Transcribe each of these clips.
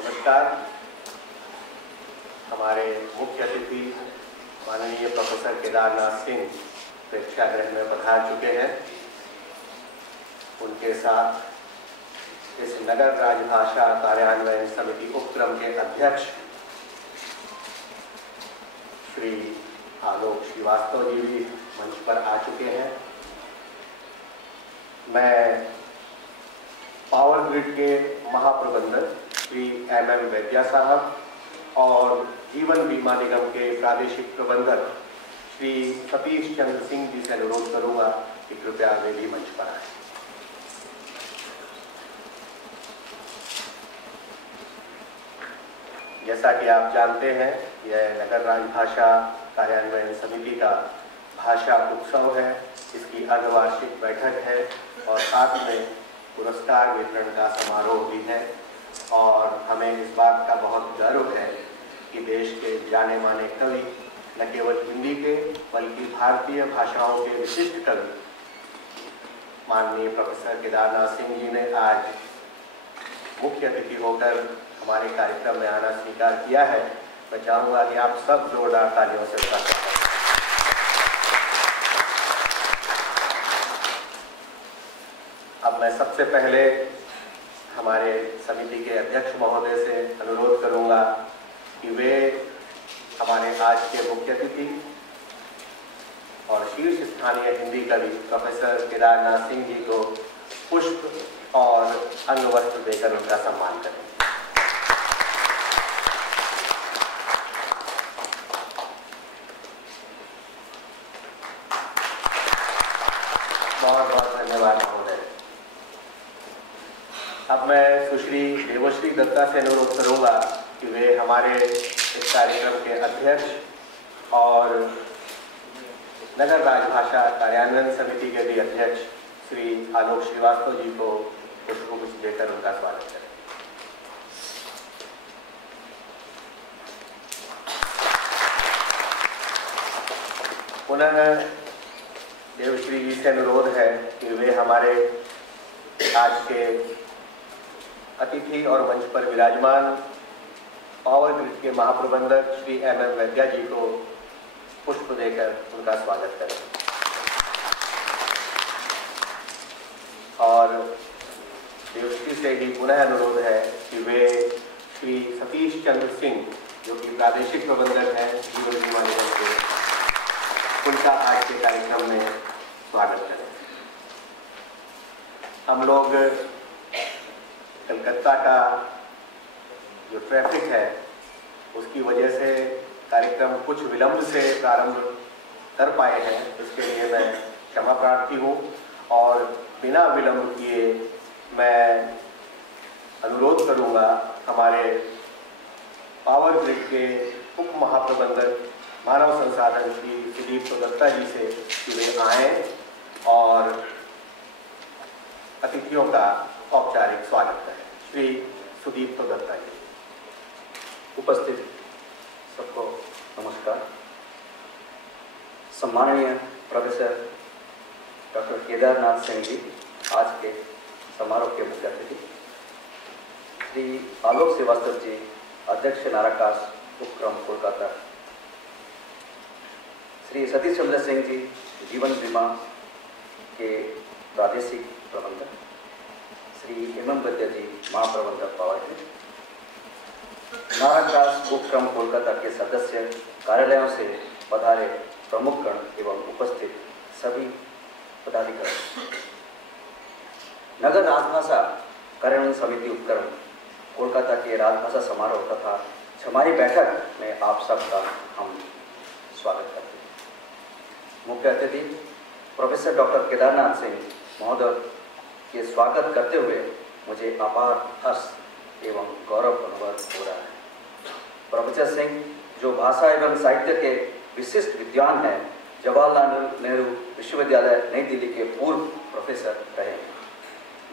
नमस्कार। हमारे मुख्य अतिथि माननीय प्रोफेसर केदारनाथ सिंह प्रेक्षागृह में पधार चुके हैं। उनके साथ इस नगर राजभाषा कार्यान्वयन समिति उपक्रम के अध्यक्ष श्री आलोक श्रीवास्तव जी भी मंच पर आ चुके हैं। मैं पावर ग्रिड के महाप्रबंधक श्री MM वैद्या साहब और जीवन बीमा निगम के प्रादेशिक प्रबंधक श्री सतीश चंद्र सिंह जी से अनुरोध करूंगा कि कृपया वे भी मंच पर आए। जैसा कि आप जानते हैं, यह नगर राजभाषा कार्यान्वयन समिति का भाषा उत्सव है। इसकी अर्धवार्षिक बैठक है और साथ में पुरस्कार वितरण का समारोह भी है। और हमें इस बात का बहुत गर्व है कि देश के जाने माने कवि न केवल हिंदी के बल्कि भारतीय भाषाओं के विशिष्ट कवि माननीय प्रोफेसर केदारनाथ सिंह जी ने आज मुख्य अतिथि होकर हमारे कार्यक्रम में आना स्वीकार किया है। मैं चाहूँगा कि आप सब जोरदार तालियों से स्वागत करें। अब मैं सबसे पहले हमारे समिति के अध्यक्ष महोदय से अनुरोध करूंगा कि वे हमारे आज के मुख्य अतिथि और शीर्ष स्थानीय हिंदी कवि प्रोफेसर केदारनाथ सिंह जी को पुष्प और अंगवस्त्र देकर उनका सम्मान करें। बहुत बहुत धन्यवाद महोदय। अब मैं सुश्री देवश्री दत्ता से अनुरोध करूंगा कि वे हमारे इस कार्यक्रम के अध्यक्ष और नगर राजभाषा कार्यान्वयन समिति के भी अध्यक्ष श्री आलोक श्रीवास्तव जी को पुष्पगुच्छ देकर उनका स्वागत करें। पुनः देवश्री जी से अनुरोध है कि वे हमारे आज के अतिथि और मंच पर विराजमान पावर ग्रिड के महाप्रबंधक श्री MM वैद्या जी को पुष्प देकर उनका स्वागत करें। और देवश्री से ही पुनः अनुरोध है कि वे श्री सतीश चंद्र सिंह जो कि प्रादेशिक प्रबंधक हैं जीवन बीमा निगम के, उनका आज के कार्यक्रम में स्वागत करें। हम लोग कलकत्ता का जो ट्रैफिक है उसकी वजह से कार्यक्रम कुछ विलंब से प्रारंभ कर पाए हैं, इसके लिए मैं क्षमा प्रार्थी हूँ। और बिना विलंब किए मैं अनुरोध करूँगा हमारे पावर ग्रिड के उप महाप्रबंधक मानव संसाधन श्री सुदीप दत्ता जी से कि वे आएँ और अतिथियों का औपचारिक स्वागत करें। श्री सुदीप दत्ता जी। उपस्थित सबको नमस्कार। सम्माननीय प्रोफेसर डॉक्टर केदारनाथ सिंह जी आज के समारोह के मुख्य अतिथि, श्री आलोक श्रीवास्तव जी अध्यक्ष नाराकाश उपक्रम कोलकाता, श्री सतीश चंद्र सिंह जी जीवन बीमा के प्रादेशिक प्रबंधक, श्री MM वैद्या जी महाप्रबंधक पावर ग्रिड, नाराकाश उपक्रम कोलकाता के सदस्य, कार्यालयों से पधारे प्रमुखगण एवं उपस्थित सभी पदाधिकारी, नगर राजभाषा कार्यान्वयन समिति उपक्रम कोलकाता के राजभाषा समारोह तथा छमाही बैठक में आप सबका हम स्वागत करते हैं। मुख्य अतिथि प्रोफेसर डॉक्टर केदारनाथ सिंह महोदय के स्वागत करते हुए मुझे अपार हर्ष एवं गौरव अनुभव हो रहा है। प्रोफेसर सिंह जो भाषा एवं साहित्य के विशिष्ट विद्वान हैं, जवाहरलाल नेहरू विश्वविद्यालय नई दिल्ली के पूर्व प्रोफेसर रहे।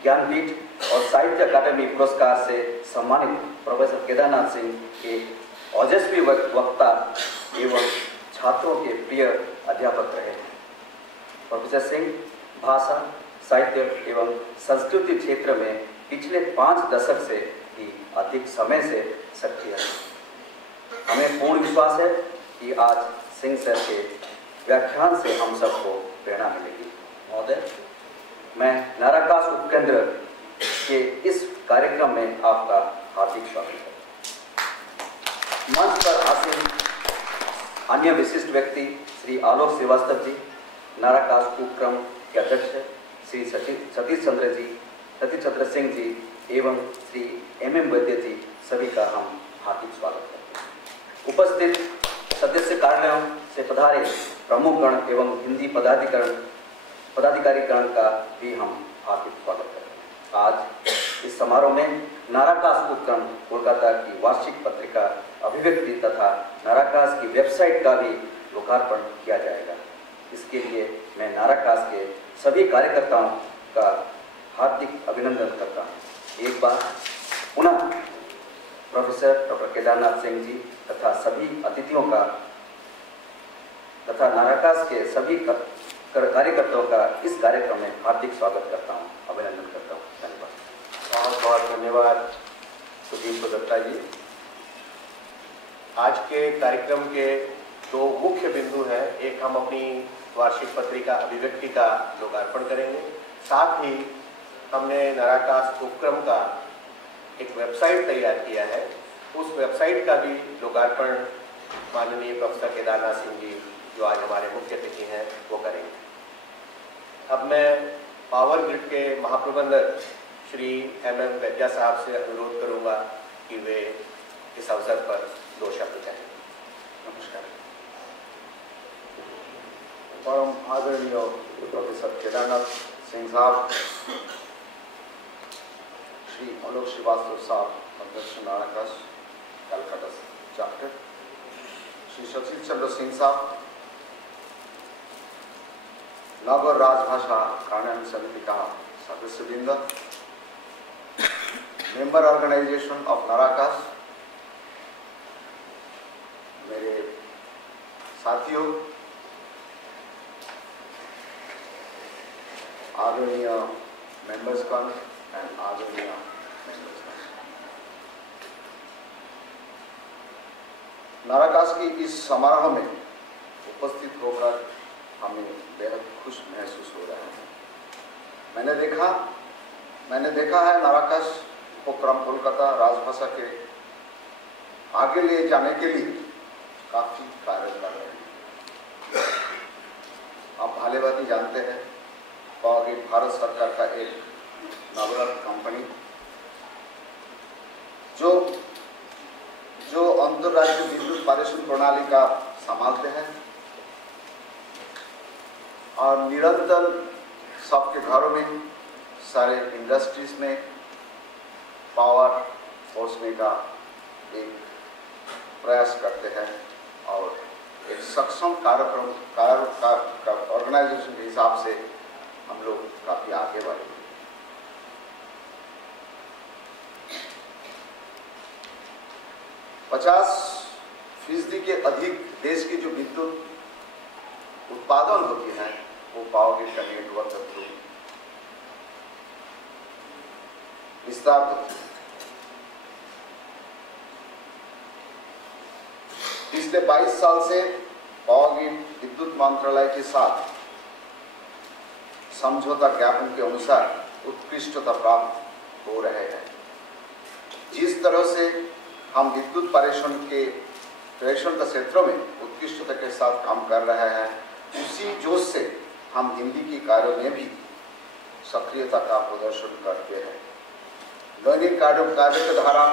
ज्ञानपीठ और साहित्य अकादमी पुरस्कार से सम्मानित प्रोफेसर केदारनाथ सिंह एक ओजस्वी वक्ता एवं छात्रों के प्रिय अध्यापक रहे। प्रोफेसर सिंह भाषा, साहित्य एवं संस्कृति क्षेत्र में पिछले 5 दशक से भी अध्ययन अधिक समय से सक्रिय है। हमें पूर्ण विश्वास है कि आज सिंह सर के व्याख्यान से हम सबको प्रेरणा मिलेगी। महोदय, मैं नाराकास उपकेंद्र के इस कार्यक्रम में आपका हार्दिक स्वागत है। मंच पर आसीन अन्य विशिष्ट व्यक्ति श्री आलोक श्रीवास्तव जी, नाराकास उपक्रम के अध्यक्ष श्री सतीश चंद्र सिंह जी एवं श्री MM वैद्य जी, सभी का हम हार्दिक स्वागत करते हैं। उपस्थित सदस्य कार्यालयों से पधारे प्रमुखगण एवं हिंदी पदाधिकारीगण का भी हम हार्दिक स्वागत करते हैं। आज इस समारोह में नाराकास उपक्रम कोलकाता की वार्षिक पत्रिका अभिव्यक्ति तथा नाराकास की वेबसाइट का भी लोकार्पण किया जाएगा। इसके लिए मैं नाराकास के सभी कार्यकर्ताओं का हार्दिक अभिनंदन करता हूँ। एक बार पुनः प्रोफेसर डॉक्टर केदारनाथ सिंह जी तथा सभी अतिथियों का तथा नाराकास के सभी कार्यकर्ताओं का इस कार्यक्रम में हार्दिक स्वागत करता हूँ, अभिनंदन करता हूँ। धन्यवाद। बहुत बहुत धन्यवाद सुदीप दत्ता जी। आज के कार्यक्रम के दो मुख्य बिंदु हैं। एक, हम अपनी वार्षिक पत्रिका अभिव्यक्ति का लोकार्पण करेंगे, साथ ही हमने नाराकास उपक्रम का एक वेबसाइट तैयार किया है, उस वेबसाइट का भी लोकार्पण माननीय प्रोफेसर केदारनाथ सिंह जी, जो आज हमारे मुख्य अतिथि हैं, वो करेंगे। अब मैं पावर ग्रिड के महाप्रबंधक श्री MM वैद्या साहब से अनुरोध करूंगा कि वे इस अवसर पर दो शब्द कहें। नमस्कार। परम आदरणीय प्रोफेसर केदारनाथ सिंह साहब, श्री आलोक श्रीवास्तव साहब, अध्यक्ष नाराकास कलकत्ता चैप्टर, श्री सतीश चंद्र सिंह साहब, नगर राजभाषा कार्यान्वयन समिति का सदस्यवृंद, मेंबर ऑर्गेनाइजेशन ऑफ नाराकास, मेरे साथियों, आदरणीय मेंबर्सगण एंड आदरणीय मेंबर्सगण, नाराकास की इस समारोह में उपस्थित होकर हमें बेहद खुश महसूस हो रहा है। मैंने देखा है नाराकास उपक्रम कोलकाता राजभाषा के आगे ले जाने के लिए काफी कार्य कर रहे हैं। आप भली भांति जानते हैं, पावर ग्रिड भारत सरकार का एक नवरत्न कंपनी जो अंतरराज्य विद्युत पारेषण प्रणाली का संभालते हैं और निरंतर सबके घरों में, सारे इंडस्ट्रीज में पावर पहुंचने का एक प्रयास करते हैं और एक सक्षम कार्यक्रम ऑर्गेनाइजेशन के हिसाब से हम लोग काफी आगे बढ़े। %50 के अधिक देश की जो विद्युत उत्पादन होती है वो पावर ग्रिड का नेटवर्क के थ्रू विस्तार होती है। पिछले 22 साल से पावर ग्रिड विद्युत मंत्रालय के साथ समझौता ज्ञापन के अनुसार उत्कृष्टता प्राप्त हो रहे हैं। जिस तरह से हम विद्युत प्रेषण का क्षेत्र में उत्कृष्टता के साथ काम कर रहे हैं, उसी जोश से हम हिंदी की कार्यों में भी सक्रियता का प्रदर्शन करते हैं। दैनिक कार्य की धारा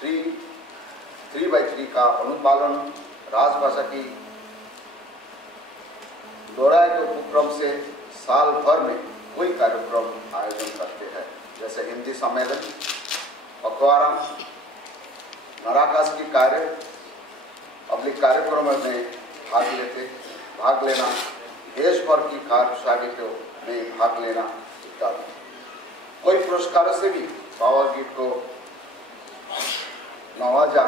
3/3 का अनुपालन, राजभाषा की दोहराए के उपक्रम से साल भर में कोई कार्यक्रम आयोजन करते हैं, जैसे हिंदी सम्मेलन, पखवाड़ा, नाराकास की कार्यक्रमों में भाग लेना, देश भर की कार्यशालाओं में भाग लेना इत्यादि। कोई पुरस्कारों से भी पावर ग्रिड को नवाजा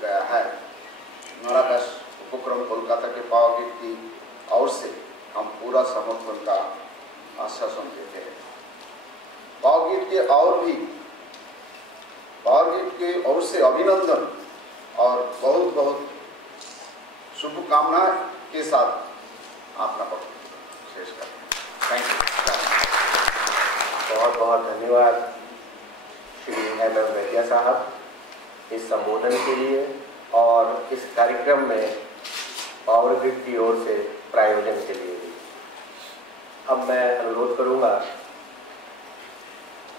गया है। नाराकास उपक्रम कोलकाता के पावर ग्रिड की ओर से हम पूरा समर्थन का आश्वासन देते हैं। पावर ग्रिड के ओर से अभिनंदन और बहुत बहुत शुभकामना के साथ अपना वक्तव्य शेष करते हैं। Thank you. बहुत बहुत धन्यवाद श्री MM वैद्या साहब इस संबोधन के लिए और इस कार्यक्रम में पावर ग्रिड की ओर से प्रायोजन के लिए भी। अब मैं अनुरोध करूंगा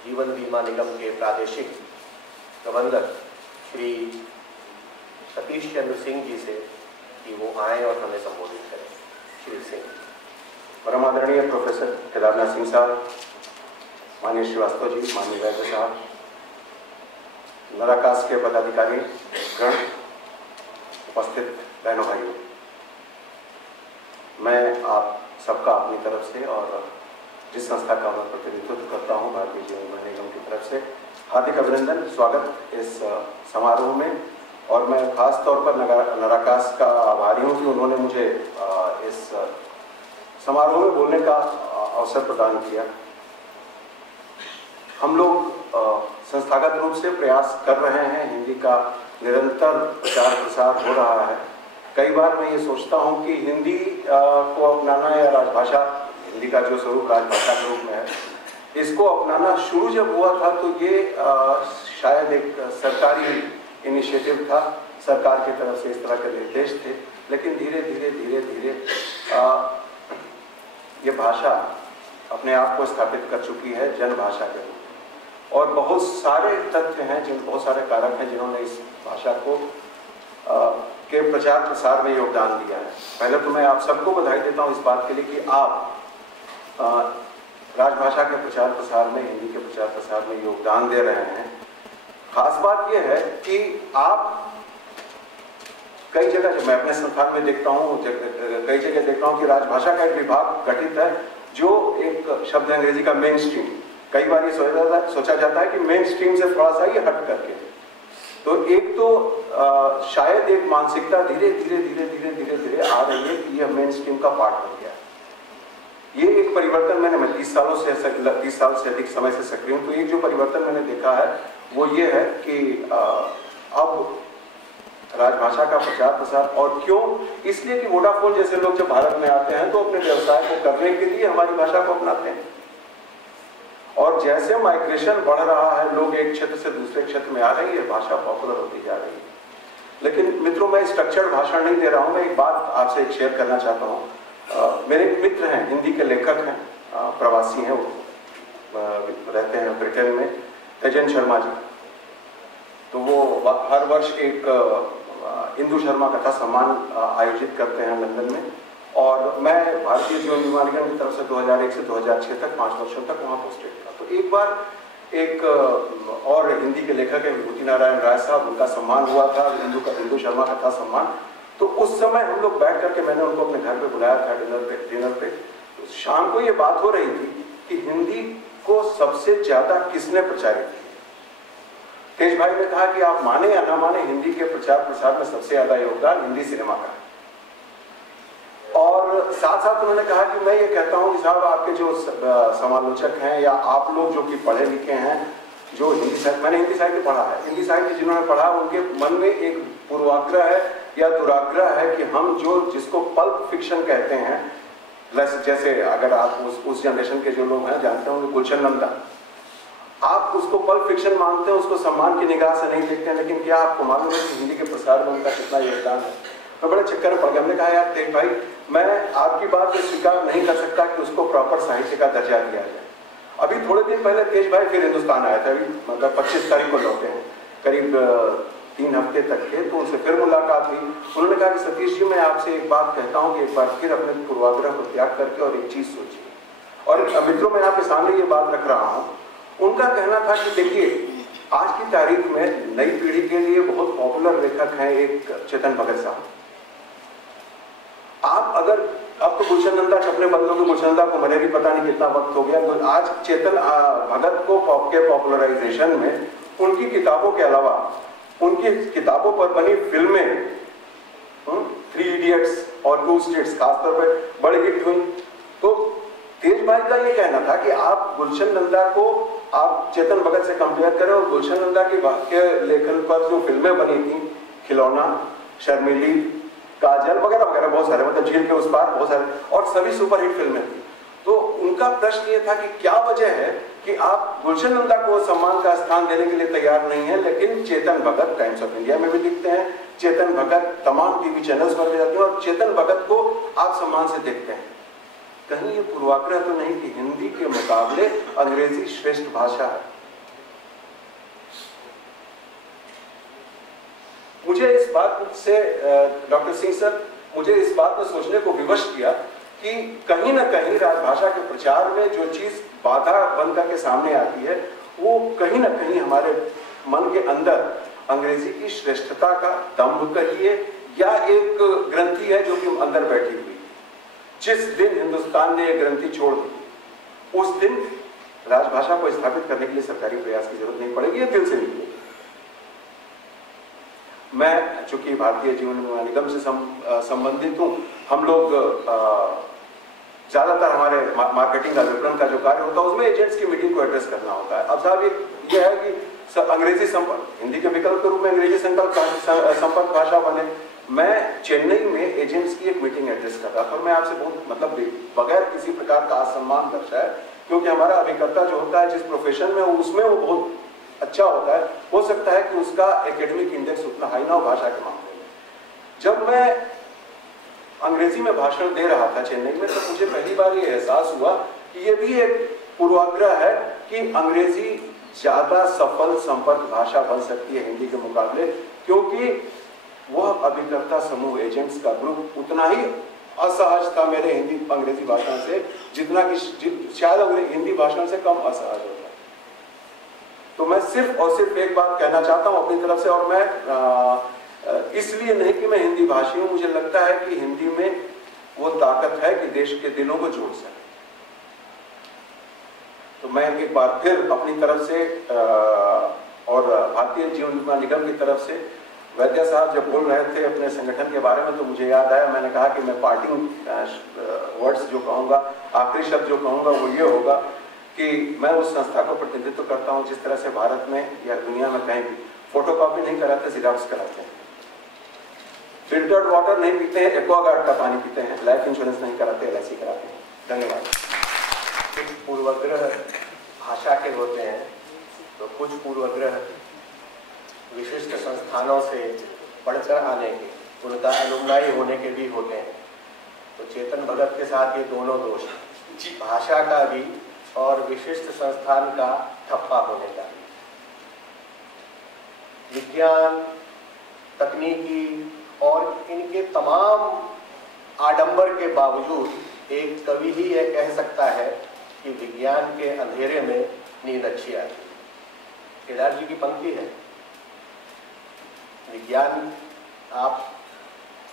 जीवन बीमा निगम के प्रादेशिक प्रबंधक श्री सतीश चंद्र सिंह जी से कि वो आए और हमें संबोधित करें। श्री सिंह। परम आदरणीय प्रोफेसर केदारनाथ सिंह साहब, माननीय श्रीवास्तव जी, माननीय वैद्य साहब, नराकास के पदाधिकारी गण, उपस्थित बहनों भाइयों, मैं आप सबका अपनी तरफ से और जिस संस्था का मैं प्रतिनिधित्व करता हूं, भारतीय जीवन बीमा निगम की तरफ से हार्दिक अभिनंदन, स्वागत इस समारोह में। और मैं खास तौर पर नराकास का आभारी हूँ कि उन्होंने मुझे इस समारोह में बोलने का अवसर प्रदान किया। हम लोग संस्थागत रूप से प्रयास कर रहे हैं, हिंदी का निरंतर प्रचार प्रसार हो रहा है। कई बार मैं ये सोचता हूँ कि हिंदी को अपनाना या राजभाषा, हिंदी का जो स्वरूप राजभाषा के रूप में है, इसको अपनाना शुरू जब हुआ था तो ये शायद एक सरकारी इनिशिएटिव था, सरकार की तरफ से इस तरह के निर्देश थे। लेकिन धीरे धीरे धीरे धीरे ये भाषा अपने आप को स्थापित कर चुकी है जन भाषा के रूप में। और बहुत सारे तथ्य हैं, बहुत सारे कारक हैं जिन्होंने इस भाषा को के प्रचार प्रसार में योगदान दिया है। पहले तो मैं आप सबको बधाई देता हूँ इस बात के लिए कि आप राजभाषा के प्रचार प्रसार में, हिंदी के प्रचार प्रसार में योगदान दे रहे हैं। खास बात यह है कि आप कई जगह, जो मैं अपने संस्थान में देखता हूँ, कई जगह देखता हूँ कि राजभाषा का एक विभाग गठित है जो एक शब्द अंग्रेजी का मेन स्ट्रीम, कई बार ये सोचा जाता है कि मेन स्ट्रीम से थोड़ा सा ये हट करके, तो एक तो शायद एक मानसिकता धीरे धीरे धीरे धीरे धीरे धीरे आ रही है कि यह मेन स्ट्रीम का पार्ट बन गया। ये एक परिवर्तन मैं 30 साल से अधिक समय से सक्रिय हूँ, तो एक जो परिवर्तन मैंने देखा है वो ये है कि अब राजभाषा का प्रचार प्रसार, और क्यों, इसलिए कि वोडाफोन जैसे लोग जब भारत में आते हैं तो अपने व्यवसाय को करने के लिए हमारी भाषा को अपनाते हैं। और जैसे माइग्रेशन बढ़ रहा है, लोग एक क्षेत्र से दूसरे क्षेत्र में आ रही है, भाषा पॉपुलर होती जा रही है। लेकिन मित्रों, मैं स्ट्रक्चर्ड भाषण नहीं दे रहा हूँ, मैं एक बात आपसे एक शेयर करना चाहता हूँ। मेरे एक मित्र हैं, हिंदी के लेखक हैं, प्रवासी हैं, वो रहते हैं ब्रिटेन में, तेजन शर्मा जी। तो वो हर वर्ष एक इंदु शर्मा कथा सम्मान आयोजित करते हैं लंदन में, और मैं भारतीय जीवन बीमा निगम की तरफ से 2001 से 2006 तक 5 वर्षों तक वहाँ पोस्टेड था। तो एक बार एक और हिंदी के लेखक है विभूति नारायण राय साहब, उनका सम्मान हुआ था, इंदु शर्मा कथा सम्मान। तो उस समय हम लोग बैठ करके, मैंने उनको अपने घर पे बुलाया था डिनर पे। तो शाम को ये बात हो रही थी कि हिंदी को सबसे ज्यादा किसने प्रचारित किया। तेज भाई ने कहा कि आप माने या ना माने, हिंदी के प्रचार प्रसार में सबसे ज्यादा योगदान हिंदी सिनेमा का है। और साथ साथ उन्होंने कहा कि मैं ये कहता हूँ कि साहब, आपके जो समालोचक हैं या आप लोग जो कि पढ़े लिखे हैं, जो हिंदी साहित्य, मैंने हिंदी साहित्य पढ़ा है, हिंदी साहित्य जिन्होंने पढ़ा उनके मन में एक पूर्वाग्रह है या दुराग्रह है कि हम जिसको पल्प फिक्शन कहते हैं, जैसे अगर आप उस जनरेशन के जो लोग हैं जानते होंगे गुलशन नंदा, आप उसको पल्प फिक्शन मानते हैं, उसको सम्मान की निगाह से नहीं देखते हैं। लेकिन क्या आपको मालूम है कि हिंदी के प्रसार में उनका कितना योगदान है? मैं बड़े चक्कर में पड़ गया। हमने कहा यार तेज भाई, मैं आपकी बात को स्वीकार नहीं कर सकता कि उसको प्रॉपर साहित्य का दर्जा दिया जाए। अभी थोड़े दिन पहले तेज भाई फिर हिंदुस्तान आए थे, अभी मतलब 25 तारीख को लौटे हैं, करीब 3 हफ्ते तक थे। तो उनसे फिर मुलाकात हुई। उन्होंने कहा कि सतीश जी, मैं आपसे एक बात कहता हूँ कि एक बार फिर अपने पूर्वाग्रह को त्याग करके और एक चीज सोचिए। और मित्रों, मैं आपके सामने ये बात रख रहा हूँ। उनका कहना था कि देखिए, आज की तारीख में नई पीढ़ी के लिए बहुत पॉपुलर लेखक हैं एक चेतन भगत साहब। आप अगर, अब तो गुलशन नंदा अपने बंदों के गुलशन नंदा को मरे भी पता नहीं कितना वक्त हो गया। आज चेतन भगत को के पॉपुलराइजेशन में उनकी किताबों के अलावा उनकी किताबों पर बनी फिल्में 3 इडियट्स और 2 स्टेट्स खासतौर पर बड़ी हिट हुई। तो तेज भाई का ये कहना था कि आप गुलशन नंदा को आप चेतन भगत से कंपेयर करें और गुलशन नंदा के लेखन पर जो फिल्में बनी थी, खिलौना, शर्मिली, काजल वगैरह वगैरह बहुत सारे, मतलब झील के उस पार बहुत सारे, और सभी सुपरहिट फिल्में थी। तो उनका प्रश्न ये था कि क्या वजह है कि आप गुलशन नंदा को सम्मान का स्थान देने के लिए तैयार नहीं है, लेकिन Chetan Bhagat times of India में भी लिखते हैं, चेतन भगत तमाम टीवी चैनल्स पर भी जाते हैं और चेतन भगत को आप सम्मान से देखते हैं। कहीं ये पूर्वाग्रह तो नहीं कि हिंदी के मुकाबले अंग्रेजी श्रेष्ठ भाषा है? मुझे इस बात से डॉक्टर सिंह सर, मुझे इस बात में सोचने को विवश किया कि कहीं ना कहीं राजभाषा के प्रचार में जो चीज बाधा बनकर के सामने आती है, वो कहीं ना कहीं हमारे मन के अंदर अंग्रेजी की श्रेष्ठता का दंभ कहिए या एक ग्रंथि है जो कि अंदर बैठी हुई। जिस दिन हिंदुस्तान ने ये ग्रंथि छोड़ दी, उस दिन राजभाषा को स्थापित करने के लिए सरकारी प्रयास की जरूरत नहीं पड़ेगी, ये दिल से निकलेगी। मैं चूंकि भारतीय जीवन बीमा निगम से संबंधित हूँ, हम लोग ज्यादातर हमारे मार्केटिंग का, विपणन का जो कार्य होता है उसमें एजेंट्स की मीटिंग को एड्रेस करना होता है। अब साहब ये है कि अंग्रेजी संपर्क, हिंदी के विकल्प के रूप में अंग्रेजी संपर्क भाषा बने। मैं चेन्नई में एजेंट्स की एक मीटिंग एड्रेस कर रहा था और मैं आपसे बहुत मतलब बगैर किसी प्रकार का असम्मान दर्शाए, क्योंकि हमारा अभिकर्ता जो होता है जिस प्रोफेशन में उसमें वो बहुत अच्छा होता है, हो सकता है कि उसका एकेडमिक इंडेक्स उतना हाई ना हो भाषा के मामले में। जब मैं अंग्रेजी में भाषण दे रहा था चेन्नई में, तो मुझे पहली बार ये एहसास हुआ कि ये भी एक पूर्वाग्रह है कि अंग्रेजी ज्यादा सफल संपर्क भाषा बन सकती है हिंदी के मुकाबले, क्योंकि वह अभिकर्ता समूह, एजेंट्स का ग्रुप उतना ही असहज था मेरे हिंदी अंग्रेजी भाषण से जितना कि शायद हिंदी भाषण से कम असहज होता। तो मैं सिर्फ और सिर्फ एक बात कहना चाहता हूं अपनी तरफ से, और मैं इसलिए नहीं कि मैं हिंदी भाषी हूं, मुझे लगता है कि हिंदी में वो ताकत है कि देश के दिलों को जोड़ सके। तो मैं एक बार फिर अपनी तरफ से और भारतीय जीवन बीमा निगम की तरफ से, वैद्य साहब जब बोल रहे थे अपने संगठन के बारे में तो मुझे याद आया, मैंने कहा कि मैं पार्टिंग वर्ड्स जो कहूँगा, आखिरी शब्द जो कहूँगा वो ये होगा कि मैं उस संस्था को प्रतिनिधित्व करता हूँ जिस तरह से भारत में या दुनिया में कहीं भी फोटोकॉपी नहीं कराते, जिराक्स कराते हैं, फिल्टर्ड वाटर नहीं पीते हैं, एक्वागार्ड का पानी पीते हैं, लाइफ इंश्योरेंस नहीं कराते, LIC कराते हैं। धन्यवाद। कुछ पूर्वाग्रह भाषा के होते हैं तो कुछ पूर्वाग्रह विशिष्ट संस्थानों से बढ़कर आने के, उनका अलुमनाई होने के भी होते हैं। तो चेतन भगत के साथ ये दोनों दोष हैं, भाषा का भी और विशिष्ट संस्थान का ठप्पा होने का। विज्ञान, तकनीकी और इनके तमाम आडंबर के बावजूद एक कवि ही यह कह सकता है कि विज्ञान के अंधेरे में नींद अच्छी आती है। केदार जी की पंक्ति है, विज्ञान आप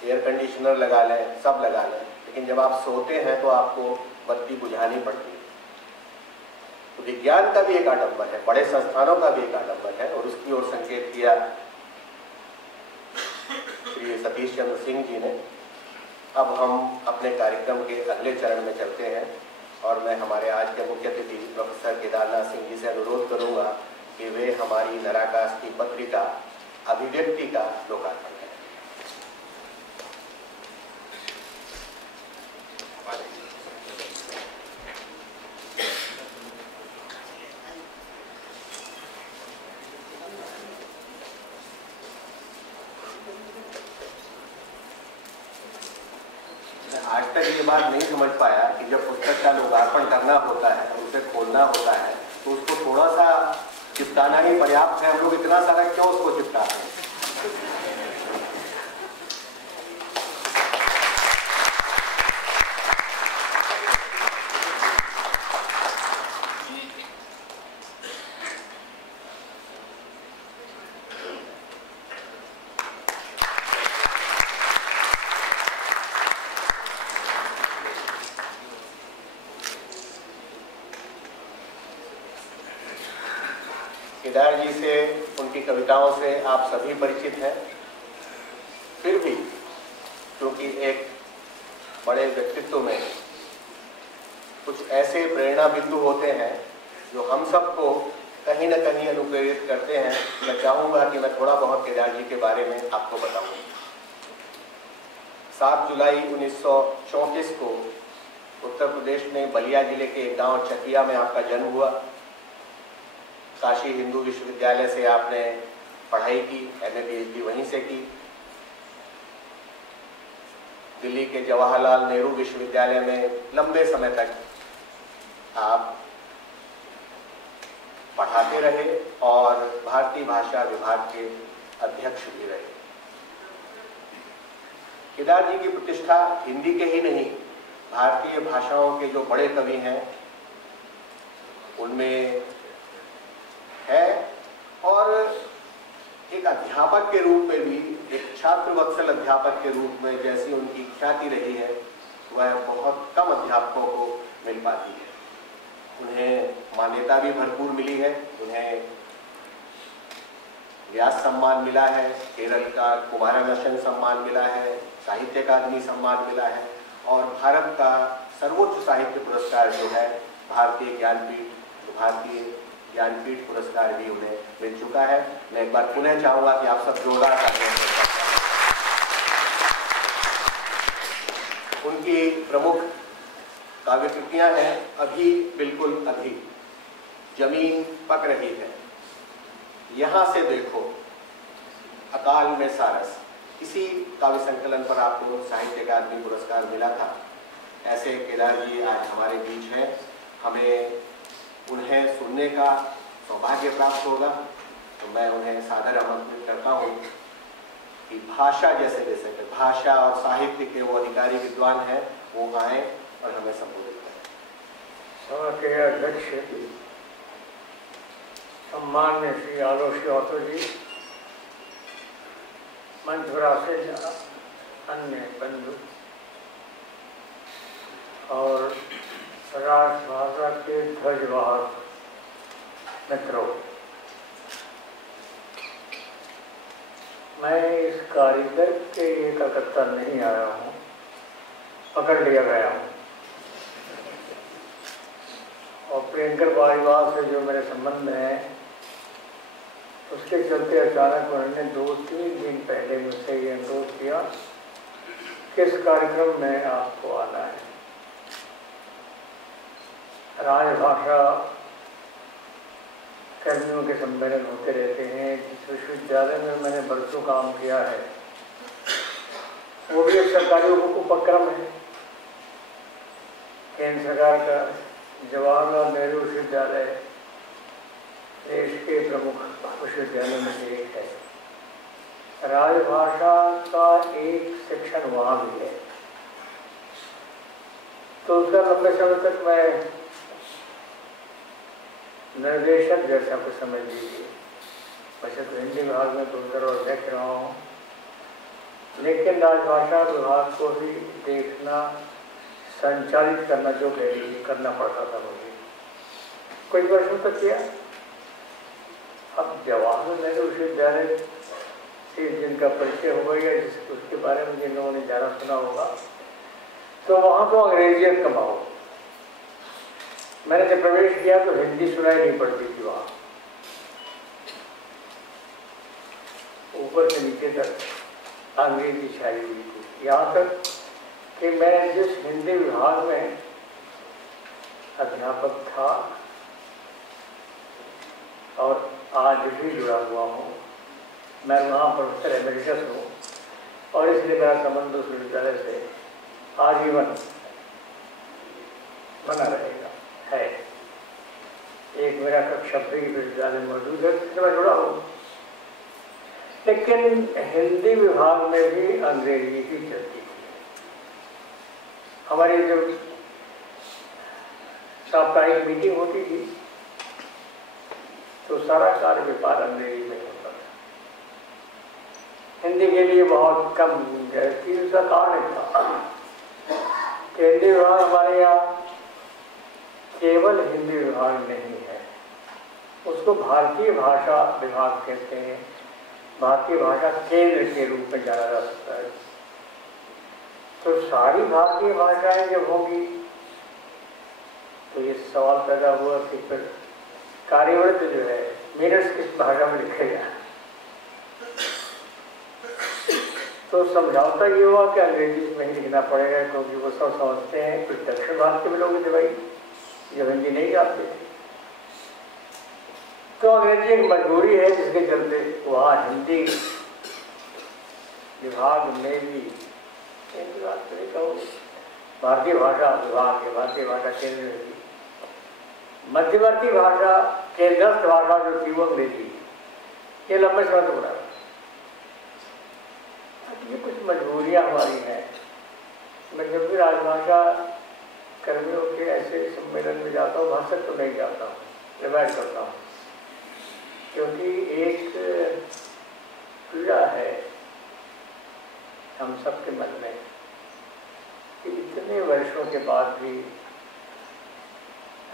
एयर कंडीशनर लगा लें, सब लगा लें, लेकिन जब आप सोते हैं तो आपको बत्ती बुझानी पड़ती है। तो विज्ञान का भी एक आडंबर है, बड़े संस्थानों का भी एक आडंबर है, और उसकी ओर संकेत किया श्री सतीश चंद्र सिंह जी ने। अब हम अपने कार्यक्रम के अगले चरण में चलते हैं और मैं हमारे आज के मुख्य अतिथि प्रोफेसर केदारनाथ सिंह जी से अनुरोध करूंगा कि वे हमारी नराकाश की पत्रिका अभिव्यक्ति का लोकार्पण करें। आज तक ये बात नहीं समझ पाया कि जब पुस्तक का लोकार्पण करना होता है, उसे खोलना होता है, तो उसको थोड़ा सा चिपकाना ही पर्याप्त है। हम लोग इतना सारा क्यों उसको चिपकाते हैं? केदार जी से, उनकी कविताओं से आप सभी परिचित हैं। फिर भी क्योंकि एक बड़े व्यक्तित्व में कुछ ऐसे प्रेरणा बिंदु होते हैं जो हम सबको कहीं न कहीं अनुप्रेरित करते हैं। मैं चाहूँगा कि मैं थोड़ा बहुत केदार जी के बारे में आपको बताऊँ। 7 जुलाई 1934 को उत्तर प्रदेश में बलिया जिले के एक गांव चकिया में आपका जन्म हुआ। काशी हिंदू विश्वविद्यालय से आपने पढ़ाई की, MA PhD वहीं से की। दिल्ली के जवाहरलाल नेहरू विश्वविद्यालय में लंबे समय तक आप पढ़ाते रहे और भारतीय भाषा विभाग के अध्यक्ष भी रहे। केदार जी की प्रतिष्ठा हिंदी के ही नहीं, भारतीय भाषाओं के जो बड़े कवि हैं उनमें है, और एक अध्यापक के रूप में भी, एक छात्र वत्सल अध्यापक के रूप में जैसी उनकी ख्याति रही है, वह बहुत कम अध्यापकों को मिल पाती है। उन्हें मान्यता भी भरपूर मिली है। उन्हें व्यास सम्मान मिला है, केरल का कुमारनाशन सम्मान मिला है, साहित्य अकादमी सम्मान मिला है, और भारत का सर्वोच्च साहित्य पुरस्कार जो है भारतीय ज्ञानपीठ पुरस्कार भी उन्हें मिल चुका है। मैं एक बार पुनः चाहूँगा कि आप सब जोरदार तालियां दें। उनकी प्रमुख काव्य कृतियाँ हैं अभी बिल्कुल अभी, जमीन पक रही है, यहाँ से देखो, अकाल में सारस। इसी काव्य संकलन पर आपको साहित्य अकादमी पुरस्कार मिला था। ऐसे केदार जी आज हमारे बीच हैं। हमें उन्हें सुनने का सौभाग्य प्राप्त होगा, तो मैं उन्हें सादर आमंत्रित करता हूँ कि भाषा जैसे विषय, भाषा और साहित्य के वो अधिकारी विद्वान हैं, वो आए और हमें संबोधित करें। सभा के अध्यक्ष सम्मान्य श्री आलोक श्रीवास्तव जी, मंच पर आसीन अन्य बंधु और राजभाषा के ध्वजवाहक मित्रों, मैं इस कार्यक्रम के लिए कलकत्ता नहीं आया हूँ, पकड़ लिया गया हूँ। और प्रियंकर परिवार से जो मेरे संबंध हैं उसके चलते अचानक उन्होंने 2-3 दिन पहले मुझसे ये अनुरोध किया कि इस कार्यक्रम में आपको आना है। राजभाषा कर्मियों के सम्मेलन होते रहते हैं। जिस विश्वविद्यालय में मैंने बरसों काम किया है वो भी एक सरकारी उपक्रम है, केंद्र सरकार का जवाहरलाल नेहरू विश्वविद्यालय देश के प्रमुख विश्वविद्यालयों में से एक है। राजभाषा का एक सेक्शन वहाँ भी है, तो उसका लंबे समय तक मैं निर्देशक जैसा कुछ समझ लीजिए। वैसे तो हिंदी विभाग में प्रोफेसर और अध्यक्ष रहा हूँ, लेकिन राजभाषा विभाग को भी देखना, संचालित करना, जो कह लीजिए, करना पड़ता था मुझे। कुछ वर्षों तक किया। अब जवाहरलाल नेहरू विश्वविद्यालय से जिनका परिचय होगा या उसके बारे में जिन लोगों ने ज़्यादा सुना होगा, तो वहाँ तो अंग्रेजियत का माहौल। मैंने जब प्रवेश किया तो हिंदी सुनाई नहीं पड़ती थी वहाँ, ऊपर से नीचे तक अंग्रेजी छाई हुई थी। यहाँ तक कि मैं जिस हिंदी विभाग में अध्यापक था और आज भी जुड़ा हुआ हूँ, मैं वहाँ प्रोफेसर एमेरिटस हूँ, और इसलिए मेरा संबंध उस विश्वविद्यालय से आजीवन बना रहेगा है। एक मेरा कक्षा भी विश्वविद्यालय मौजूद है जिससे मैं जुड़ा हूँ, लेकिन हिंदी विभाग में भी अंग्रेजी ही चलती थी। हमारी जो साप्ताहिक मीटिंग होती थी तो सारा कार्य व्यापार अंग्रेजी में होता था। हिंदी के लिए बहुत कम गुंजाइश थी। उसका कारण था कि हिंदी विभाग हमारे यहाँ केवल हिंदी विभाग नहीं है, उसको भारतीय भाषा विभाग कहते हैं। भारतीय भाषा केंद्र के रूप में जाना जा सकता है। तो सारी भारतीय भाषाएं जब होंगी तो ये सवाल पैदा हुआ कि फिर कार्यवृत्त जो है मिनट्स किस भाषा में लिखेगा। तो समझौता ये हुआ कि अंग्रेजी में ही लिखना पड़ेगा, क्योंकि वो सब समझते हैं। कुछ दक्षिण भारत के भी लोग थे भाई जो हिंदी नहीं जानते थे, तो अंग्रेजी एक मजबूरी है जिसके चलते वहाँ हिंदी विभाग में भी, हिंदी बात तो नहीं कहूँगी, भारतीय भाषा विभाग है, भारतीय भाषा केंद्र की मध्यवर्ती भाषा केंद्रस्थ भाषा जो थी वो अंग्रेजी, ये लंबे समय तक रहा। ये कुछ मजबूरियाँ हमारी हैं। मैं जब भी राजभाषा कर्मियों के ऐसे सम्मेलन में जाता हूँ, भाषण तो नहीं जाता हूँ, रिवाइज करता हूँ, क्योंकि एक पीड़ा है हम सबके मन में कि इतने वर्षों के बाद भी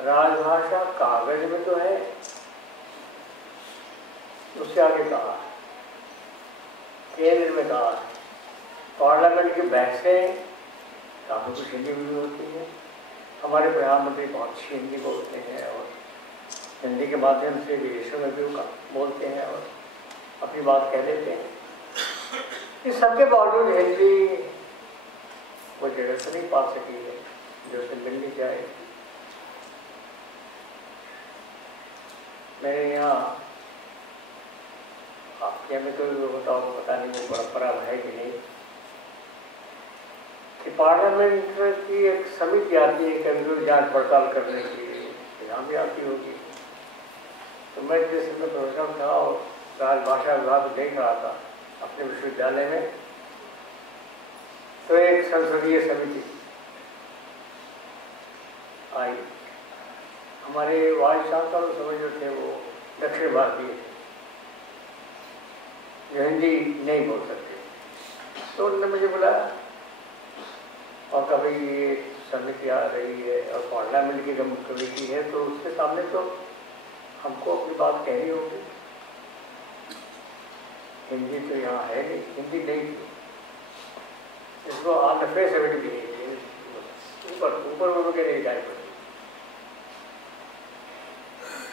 राजभाषा कागज में तो है, उससे आगे कहा केंद्र में कहा, पार्लियामेंट की बहसें काफ़ी कुछ हिंदी में भी होती है। हमारे प्रधानमंत्री बहुत अच्छी हिंदी बोलते हैं और हिंदी के माध्यम से विदेशों में भी बोलते हैं और अपनी बात कह देते हैं। इस सबके बावजूद हिंदी वो जगह से नहीं पा सकी है जो उसे मिलनी चाहिए। मेरे यहाँ आपके यहाँ में तो बताओ, पता नहीं वो परंपरा है कि नहीं, कि पार्लियामेंट की एक समिति आती है कभी जांच पड़ताल करने के लिए, यहाँ भी आती होगी। तो मैं जिस में प्रोफेसर था और राजभाषा विभाग देख रहा था अपने विश्वविद्यालय में, तो एक संसदीय समिति आई। हमारे वाइस चांसलर समझ जो थे वो दक्षिण भारतीय थे जो हिंदी नहीं बोल सकते, तो उन्होंने मुझे बुलाया और कभी ये समिति आ रही है और पार्लियामेंट की कमेटी है, तो उसके सामने तो हमको अपनी बात कहनी होगी। हिंदी तो यहाँ है नहीं, हिंदी नहीं थी, इसको ऑन द फेस एविडेंस भी नहीं, ऊपर ऊपर के नहीं जाए।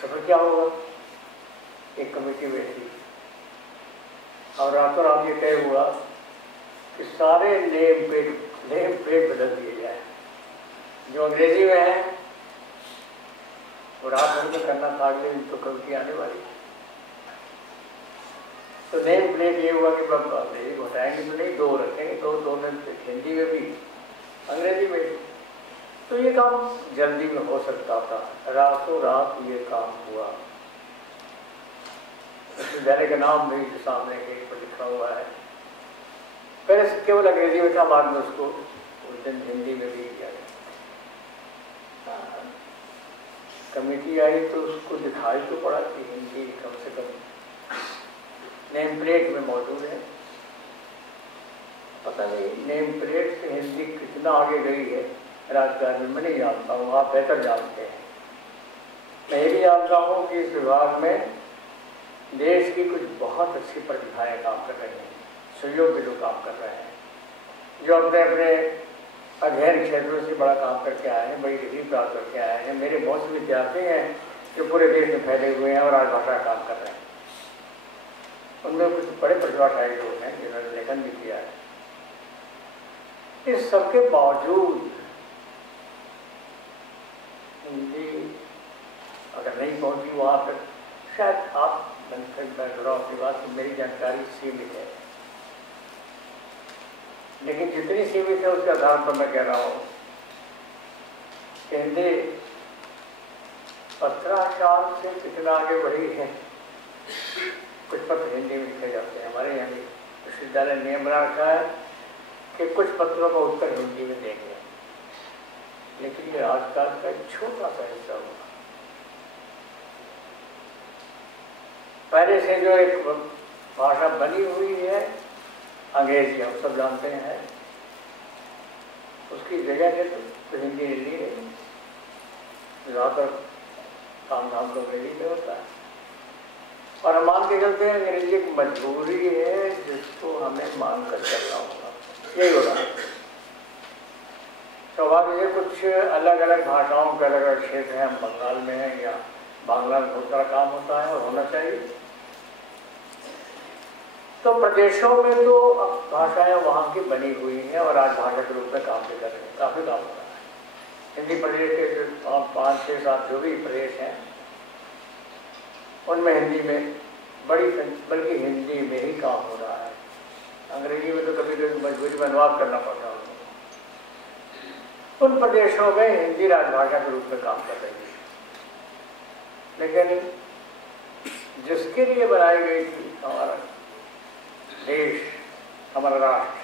तो फिर क्या होगा, एक कमेटी बैठी और रातों रात ये तय हुआ कि सारे नेम प्लेट बदल दिए जाए, जो अंग्रेजी में है वो रात भर में करना था, अगले दिन तो कमेटी आने वाली। तो नेम प्लेट ये हुआ कि अब अंग्रेजी बताएंगे तो नहीं, दो रखेंगे, दो नेम प्लेट हिंदी में भी अंग्रेजी में भी। तो ये काम जल्दी में हो सकता था, रातों रात ये काम हुआ। विश्वविद्यालय का नाम भी जो सामने गेट पर लिखा हुआ है, पहले केवल अंग्रेजी में था, बाद में उसको उस दिन हिंदी में भी किया गया। कमेटी आई तो उसको दिखाई तो पड़ा कि हिंदी कम से कम नेम प्लेट में मौजूद है। पता नहीं नेम प्लेट से हिंदी कितना आगे गई है राजकारण में, मैं नहीं जानता हूँ, आप बेहतर जानते हैं। मैं ये भी जानता हूँ कि इस विभाग में देश की कुछ बहुत अच्छी प्रतिभाएं काम कर रही हैं, सहयोग के लोग काम कर रहे हैं, जो अपने अपने अध्ययन क्षेत्रों से बड़ा काम करके आए हैं, बड़ी डिग्री प्राप्त करके आए हैं। मेरे बहुत से विद्यार्थी हैं जो पूरे देश में फैले हुए हैं और राजभाषा काम कर रहे हैं। उनमें कुछ बड़े प्रतिभाशाली लोग हैं जिन्होंने लेखन भी किया है। इस सबके बावजूद हिंदी अगर नहीं पहुंची वहाँ पर, शायद आप अपनी बात की मेरी जानकारी सीमित है, लेकिन जितनी सीमित है उसके आधार पर मैं कह रहा हूँ कि हिंदी 15 साल से कितना आगे बढ़ी है। कुछ पत्र हिंदी में लिखे जाते हैं, हमारे यहाँ विश्वविद्यालय नियम बना रखा है कि कुछ पत्रों का उत्तर हिंदी में देंगे, लेकिन ये आजकल का एक छोटा सा हिस्सा हुआ। पहले से जो एक भाषा बनी हुई है अंग्रेजी, हम सब जानते हैं, उसकी जगह है तो हिंदी ले ली है। ज़्यादातर काम धाम तो अंग्रेजी में होता है और हम मान के चलते हैं अंग्रेजी एक मजबूरी है जिसको हमें मान कर चलना होगा, यही हो रहा है। स्वाभाविक है कुछ अलग अलग भाषाओं के अलग अलग क्षेत्र हैं, हम बंगाल में हैं या बांग्ला में बहुत सारा काम होता है और होना चाहिए। तो प्रदेशों में तो अब भाषाएं वहाँ की बनी हुई हैं और राजभाषा के रूप में काम भी कर रहे हैं, काफ़ी काम हो रहा है। हिंदी प्रदेश के 5, 6, 7 जो भी प्रदेश हैं उनमें हिंदी में बल्कि हिंदी में ही काम हो रहा है। अंग्रेजी में तो कभी कभी मजबूरी में अनुवाद करना पड़ता है उनको। उन प्रदेशों में हिंदी राजभाषा के रूप में काम कर रही है, लेकिन जिसके लिए बनाई गई थी हमारा देश, हमारा राष्ट्र,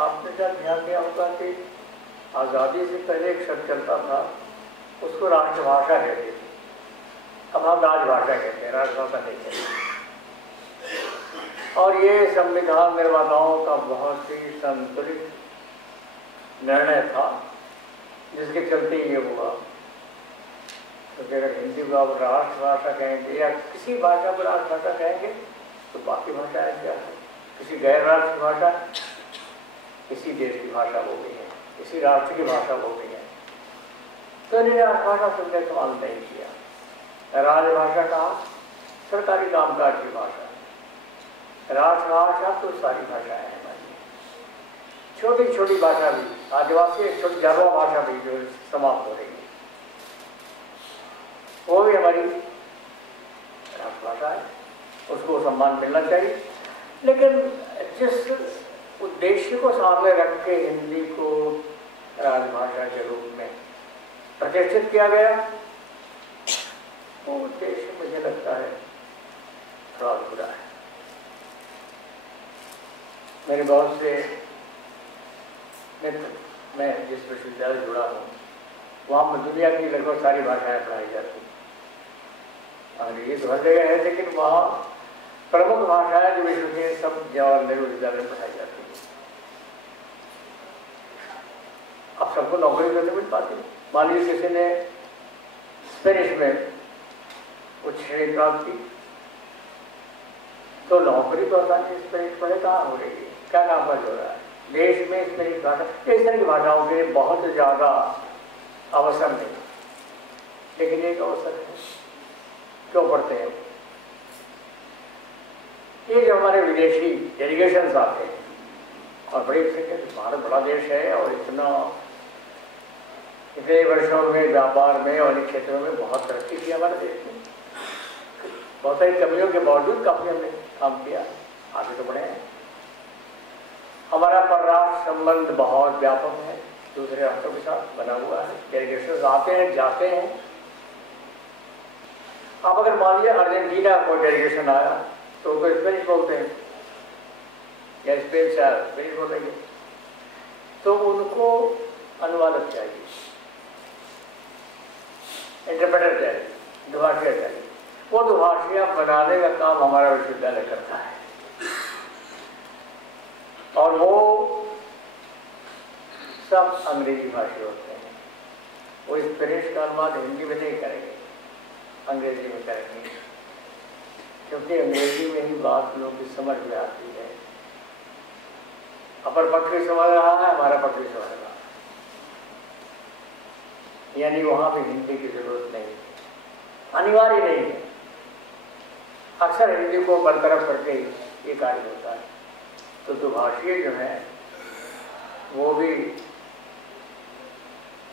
आपने जब ध्यान दिया होगा कि आज़ादी से पहले एक शब्द चलता था, उसको राष्ट्रभाषा कहते थे। अब हम राजभाषा कहते हैं, राजभाषा नहीं कहते। और ये संविधान निर्माताओं का बहुत ही संतुलित निर्णय था, जिसके चलते ये हुआ। तो अगर हिंदी को आप राष्ट्रभाषा कहेंगे या किसी भाषा को राष्ट्रभाषा कहेंगे तो बाकी भाषाएं क्या है? किसी गैर राष्ट्र की भाषा, किसी देश की भाषा वो भी है, किसी राष्ट्र की भाषा वो भी है। तो इन्हें राष्ट्रभाषा शब्द इस्तेमाल नहीं किया। राजभाषा कहा सरकारी कामकाज की भाषा है। राष्ट्रभाषा तो सारी भाषाएं हैं हमारी, छोटी छोटी भाषा भी, आदिवासी एक छोटी जारवा भाषा भी जो समाप्त हो रही है, वो भी हमारी राष्ट्रभाषा है, उसको सम्मान मिलना चाहिए। लेकिन जिस उद्देश्य को सामने रख के हिंदी को राजभाषा के रूप में प्रतिष्ठित किया गया, वो उद्देश्य मुझे लगता है थोड़ा बुरा है। मेरे बहुत से मित्र, मैं जिस विश्वविद्यालय जुड़ा हूँ वहाँ पर दुनिया की लगभग सारी भाषाएं पढ़ाई जाती हैं। अंग्रेजी तो हर जगह है, लेकिन वहाँ प्रमुख भाषाएं जो विश्व के सब जवाहरलाल नेहरू विद्यालय में पढ़ाई जाती है। अब सबको नौकरी तो नहीं मिल पाती। मान लीजिए किसी ने स्पेनिश में उच्च श्रेणी प्राप्त की, तो नौकरी तो आसानी स्पेनिश पढ़े कहाँ हो रही है, क्या काम काज हो रहा है देश में स्पेनिश भाषा। इस तरह की भाषाओं के बहुत ज़्यादा अवसर नहीं, लेकिन एक अवसर है, क्यों पढ़ते हैं? ये जो हमारे विदेशी डेलीगेशंस आते हैं और बड़ी संख्या, भारत बड़ा देश है और इतने वर्षों में व्यापार में और इन क्षेत्रों में बहुत तरक्की की हमारे देश में। बहुत सारी कमियों के बावजूद काफी हमने काम किया, आगे तो बढ़े हैं। हमारा परराष्ट्र संबंध बहुत व्यापक है, दूसरे राष्ट्रों के साथ बना हुआ है। डेलीगेशंस आते हैं जाते हैं। आप अगर मान लीजिए अर्जेंटीना को डेलीगेशन आया तो वो स्पेनिश बोलते हैं या स्पेन से स्पेनिश बोलेंगे, तो उनको अनुवादक चाहिए, इंटरप्रेटर चाहिए, दुभाषिया चाहिए। वो दुभाषिया बनाने का काम हमारा विश्वविद्यालय करता है और वो सब अंग्रेजी भाषी होते हैं। वो स्पेनिश का अनुवाद हिंदी में नहीं करेंगे, अंग्रेजी में करेंगे, क्योंकि अंग्रेजी में ही बात लोगों की समझ में आती है। अपर पक्ष भी समझ रहा है, हमारा पक्ष भी समझ रहा है, यानी वहाँ पे हिंदी की जरूरत नहीं है, अनिवार्य नहीं है। अक्सर हिंदी को बरकरार करके ये कार्य होता है। तो दुभाषीय जो है वो भी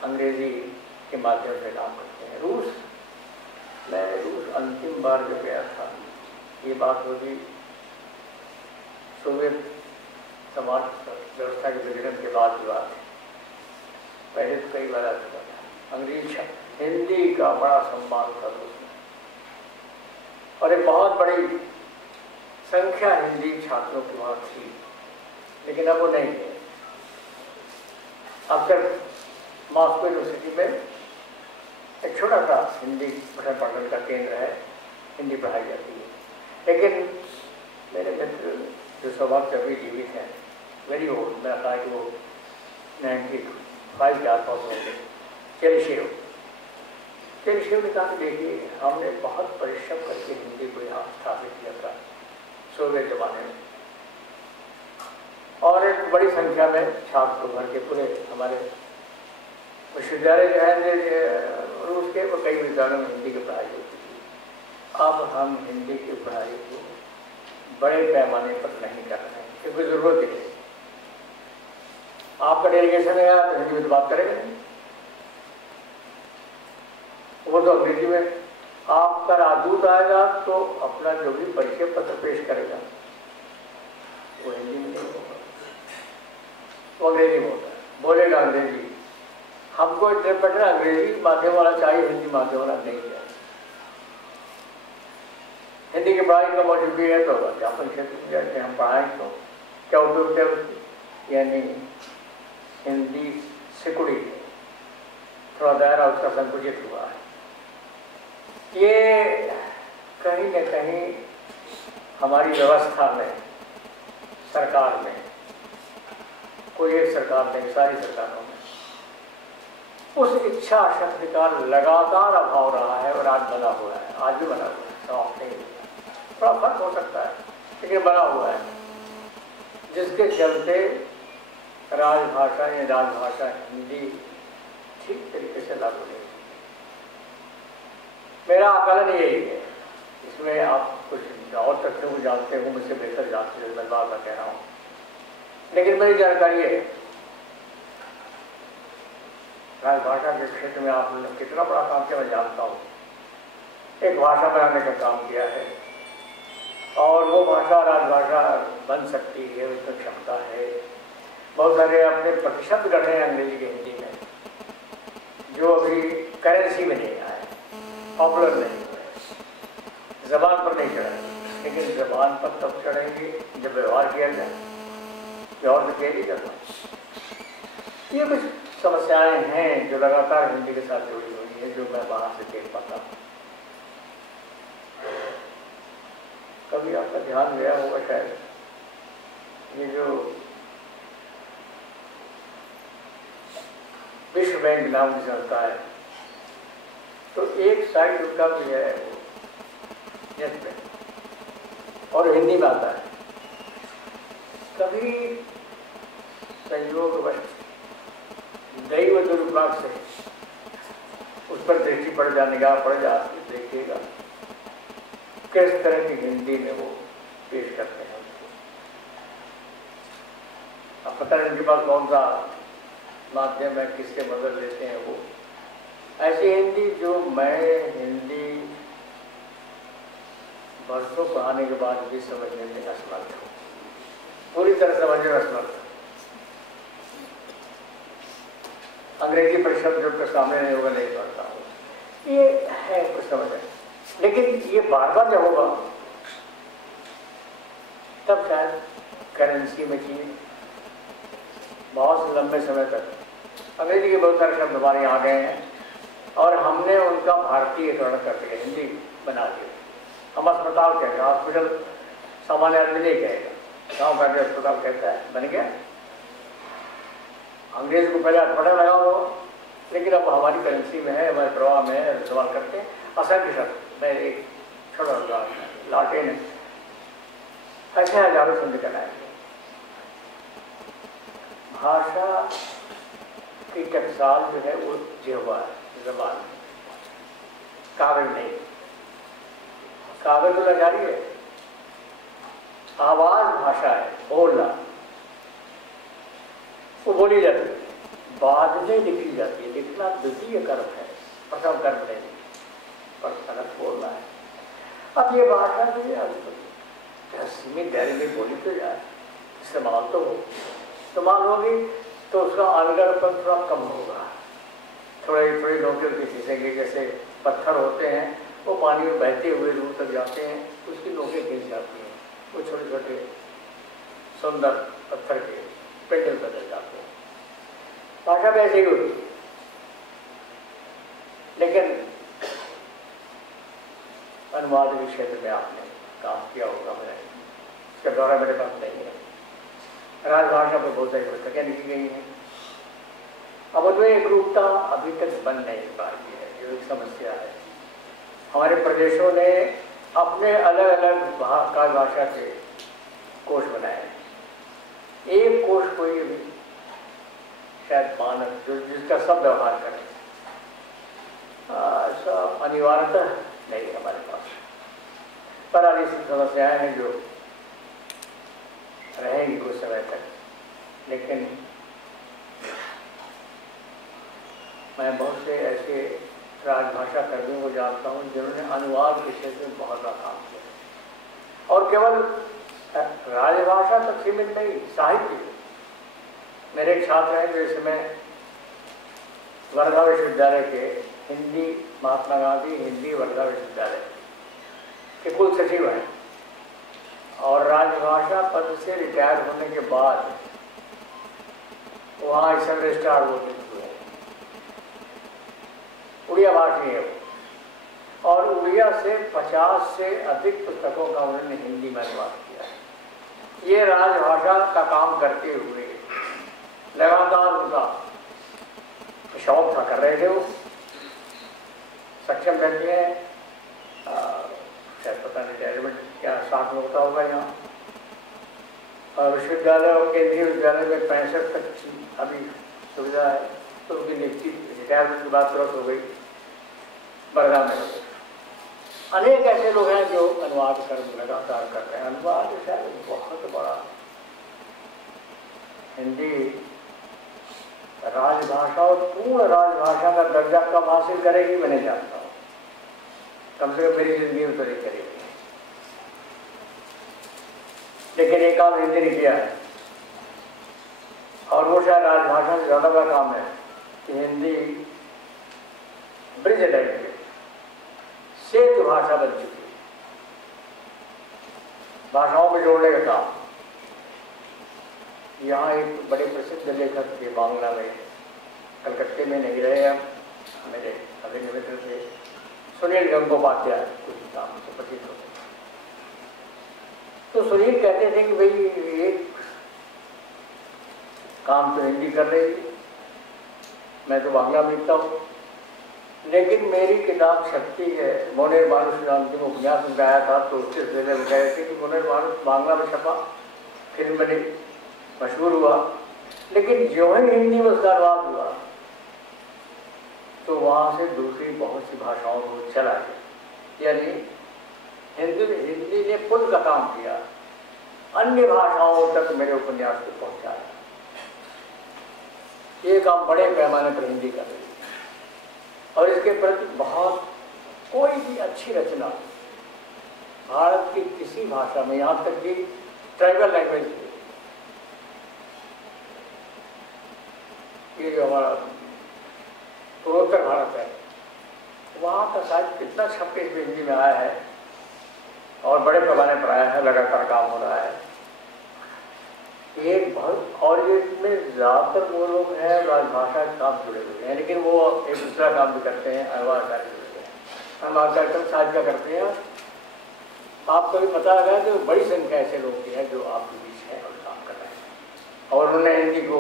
अंग्रेजी के माध्यम से काम करते हैं। मैं रूस अंतिम बार जब गया था, ये बात होगी सोवियत समाज व्यवस्था के विघटन के बाद की बात है। पहले तो कई बार आ चुका था। अंग्रेजी हिंदी का बड़ा सम्मान था उसमें, और एक बहुत बड़ी संख्या हिंदी छात्रों की वहाँ थी, लेकिन अब वो नहीं है। अब तक मॉस्को यूनिवर्सिटी में एक छोटा सा हिंदी पठन पाठन का केंद्र है, हिंदी पढ़ाई जाती है। लेकिन मेरे मित्र जो सौभाग्य से अभी जीवित हैं, वेरी ओल्ड, मैंने कहा कि वो 95 के आसपास होंगे, चेलिशेव ने कहा कि देखिए हमने बहुत परिश्रम करके हिंदी को यहाँ स्थापित किया था सोवियत जमाने में, और एक बड़ी संख्या में छात्र भर के पूरे हमारे विश्वविद्यालय जो है और उसके कई विद्यालयों में हिंदी की पढ़ाई होती थी। अब हम हिंदी की पढ़ाई को बड़े पैमाने पर नहीं कर रहे हैं क्योंकि जरूरत है। आपका डेलीगेशन है तो हिंदी में बात करेगा नहीं, वो तो अंग्रेजी में। आपका राजदूत आएगा तो अपना जो भी परिचय पत्र पेश करेगा वो हिंदी में नहीं होगा, वो अंग्रेजी में होता है, बोलेगा अंग्रेजी। हमको इंटरप्रेटर अंग्रेजी माध्यम वाला चाहिए, हिंदी माध्यम वाला नहीं चाहिए। हिंदी की पढ़ाई का मोटिव भी है तो अध्यापन क्षेत्र में जाके हम पढ़ाएं तो क्या उपयोग है उसकी, यानी हिंदी सिकुड़ी है, थोड़ा दायरा उसका संकुचित हुआ है। ये कहीं न कहीं हमारी व्यवस्था में, सरकार में, कोई एक सरकार नहीं, सारी सरकारों में उस इच्छा शक्ति का लगातार अभाव रहा है और आज बना हुआ है, आज भी बना हुआ है, समाप्त नहीं हुआ। थोड़ा फर्क हो सकता है लेकिन बना हुआ है, जिसके चलते राजभाषा या राजभाषा हिंदी ठीक तरीके से लागू नहीं। मेरा आकलन यही है, इसमें आप कुछ और तथ्यों को जानते हो, मुझसे बेहतर जानते हो, मैं बात कह रहा हूँ, लेकिन मेरी जानकारी है राजभाषा के क्षेत्र में आपने कितना बड़ा काम किया मैं जानता हूँ। एक भाषा बनाने का काम किया है और वो भाषा राजभाषा बन सकती है, उसमें क्षमता है। बहुत सारे अपने प्रतिशत गढ़ हैं अंग्रेजी के हिंदी में, जो अभी करेंसी में नहीं आए, पॉपुलर नहीं हुए, जबान पर नहीं चढ़ेंगे, लेकिन जबान पर तब चढ़ेंगे जब व्यवहार किया जाए, व्यवहार तो किया ही जाता। ये कुछ समस्याएं हैं जो लगातार हिंदी के साथ जुड़ी हुई है, जो मैं बाहर से देख पाता हूँ। कभी आपका ध्यान गया होगा शायद, ये जो विश्व बैंक नाम की संस्था है, तो एक साइड उनका भी है वो नेट पे और हिंदी में आता है। कभी संयोगवश दैव दुर्भाग्य से उस पर दृष्टि पड़ जा, निगाह पड़ जाती, देखिएगा किस तरह की हिंदी में वो पेश करते हैं उसको। अब पता नहीं उनके पास कौन सा माध्यम है, किससे मदद लेते हैं वो। ऐसी हिंदी जो मैं हिंदी वर्षों पढ़ाने के बाद भी समझने में असमर्थ हूँ, पूरी तरह समझने में असमर्थ हूँ। अंग्रेजी परिशब्द जो सामने नहीं होगा नहीं पढ़ता हूँ, ये है कुछ समझ है, लेकिन ये बार बार जब होगा तब शायद करेंसी में चाहिए। बहुत लंबे समय तक अंग्रेजी के बहुत सारे शब्द हमारे यहाँ आ गए हैं और हमने उनका भारतीयकरण कर दिया, हिंदी बना दिया। हम अस्पताल कहते हैं, हॉस्पिटल सामान्य आदमी नहीं कहेगा, गाँव का अस्पताल कहता है, बन गया। अंग्रेज को पहले अस्पताल लगा हो, लेकिन अब हमारी करेंसी में है, हमारे प्रवाह में है, इस्तेमाल करते हैं। असंख्य शब्द, मैं एक छोटा उदाहरण, लाटेन है, ऐसे हजारों शब्द कराएंगे। भाषा की टकसाल जो है वो जिह्वा है, जबान, कागज नहीं। कागज तो लजारी है, आवाज भाषा है, बोलना, वो बोली जाती है, बाद में लिखी जाती है। लिखना द्वितीय कर्म है, प्रथम कर्म नहीं, पर गलत बोलना है। अब ये भाषा जो है सीमित दायरे में बोली तो जाए, इस्तेमाल तो हो, इस्तेमाल होगी तो उसका अनगढ़पन थोड़ा कम होगा। थोड़े थोड़े नोके उसकी खींचेंगे, जैसे पत्थर होते हैं वो पानी में बहते हुए दूर तक जाते हैं, उसकी नोके खींच जाती हैं, वो छोटे छोटे सुंदर पत्थर के पेंडल बदल जाते हैं। भाषा भी ऐसे ही होती है, लेकिन अनुवाद के क्षेत्र में आपने काम किया होगा, मैं इसका दौरा मेरे पास नहीं है। राजभाषा पर बहुत सारी पुस्तकें लिखी गई हैं, अब उनमें एक रूपता अभी तक बन नहीं पाती है, जो एक समस्या है। हमारे प्रदेशों ने अपने अलग अलग भाषा के कोश बनाए हैं, एक कोश कोई अभी शायद मानक जो जिसका सब व्यवहार करें, ऐसा अनिवार्यता नहीं है हमारे पास। प्रादेशिक समस्याएं हैं जो रहेंगी कुछ समय तक, लेकिन मैं बहुत से ऐसे राजभाषा कर्मियों को जानता हूँ जिन्होंने अनुवाद के क्षेत्र में बहुत बड़ा काम किया। और केवल राजभाषा तक सीमित नहीं, साहित्य। मेरे एक छात्र हैं जो इस समय वर्धा विश्वविद्यालय के हिंदी, महात्मा गांधी हिंदी वर्धा विश्वविद्यालय के कुल सचिव हैं, और राजभाषा पद से रिटायर होने के बाद वहाँ इस समय रजिस्ट्रार हुए हैं। उड़िया भाषी है वो, और उड़िया से 50 से अधिक पुस्तकों का उन्होंने हिंदी में अनुवाद किया है। ये राजभाषा का काम करते हुए लगातार उनका शौक था, कर रहे थे वो, सक्षम रहते हैं। शायद पता नहीं रिटायरमेंट क्या 60 में होता होगा यहाँ। और विश्वविद्यालय और केंद्रीय विद्यालय में 65 तक अभी सुविधा है, तो उनकी नियुक्ति रिटायरमेंट की बात तुरंत हो गई, वर्धा में हो गई। अनेक ऐसे लोग हैं जो अनुवाद कर लगातार कर रहे हैं। अनुवाद शायद बहुत बड़ा हिंदी राजभाषा और पूर्ण राजभाषा का दर्जा कब हासिल करेगी मैं नहीं जानता हूँ, कम से कम मेरी जिंदगी में तो नहीं करेगी। लेकिन एक काम हिंदी ने किया है, और वो शायद राजभाषा से ज़्यादा का काम है कि हिंदी ब्रिज लैंग्वेज, सेतु भाषा बन चुकी है, भाषाओं में जोड़ने का काम। यहाँ एक बड़े प्रसिद्ध लेखक थे बांग्ला में, कलकत्ते में नहीं रहे हम, मेरे अभिन्न मित्र थे, सुनील गंगोपाध्याय, कुछ नाम से प्रसिद्ध होते। तो सुनील कहते थे कि भाई एक काम तो हिंदी कर रही थी, मैं तो बांग्ला में लिखता हूँ, लेकिन मेरी किताब शक्ति है, मोनेर मानुष नाम की उपन्यास में गाया था, तो उसके सिलसिले में कहे थे कि मोनेर मानुष बांग्ला में छपा, फिल्म बनी, मशहूर हुआ, लेकिन जो ही हिंदी में उसका अनुवाद हुआ तो वहाँ से दूसरी बहुत सी भाषाओं को चला गया। यानी हिंदी ने पुल का काम किया, अन्य भाषाओं तक मेरे उपन्यास को पहुँचाया। ये काम बड़े पैमाने पर हिंदी कर रही है, और इसके प्रति बहुत, कोई भी अच्छी रचना भारत की किसी भाषा में, यहाँ तक कि ट्राइबल लैंग्वेज, ये जो हमारा पूर्वोत्तर भारत है, वहाँ का साहित्य कितना छपे हिंदी में आया है और बड़े पैमाने पर आया है, लगातार काम हो रहा है। एक बहुत, और ये इसमें ज़्यादातर वो लोग हैं राजभाषा के काम जुड़े हुए हैं, लेकिन वो एक दूसरा काम भी करते हैं, अनुवाद कार्य जुड़े हैं, अनुवाद कार्यक्रम साहित्य करते हैं। आपको भी पता लगा कि बड़ी संख्या ऐसे लोग हैं जो आपके बीच हैं और काम कर रहे हैं, और उन्होंने हिंदी को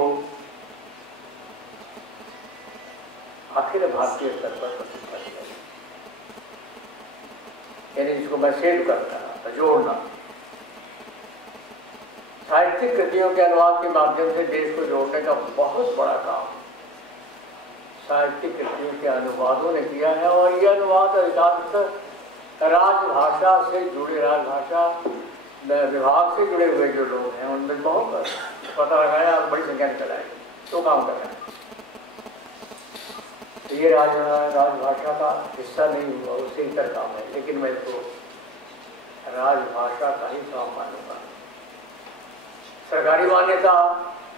अखिल भारतीय स्तर पर प्रस्तुत कर दिया, यानी जिसको मैं सेव करना, जोड़ना, साहित्यिक कृतियों के अनुवाद के माध्यम से देश को जोड़ने का बहुत बड़ा काम साहित्यिक कृतियों के अनुवादों ने किया है। और ये अनुवाद अधिकांशतः राजभाषा से जुड़े, राजभाषा विभाग से जुड़े हुए जो लोग हैं उनमें बहुत पता लगाया और बड़ी संख्या में चलाए, तो काम कर रहे हैं। ये राजभाषा का हिस्सा नहीं हुआ, उससे इतर काम है, लेकिन मैं इसको राजभाषा का ही काम मानूंगा। सरकारी मान्यता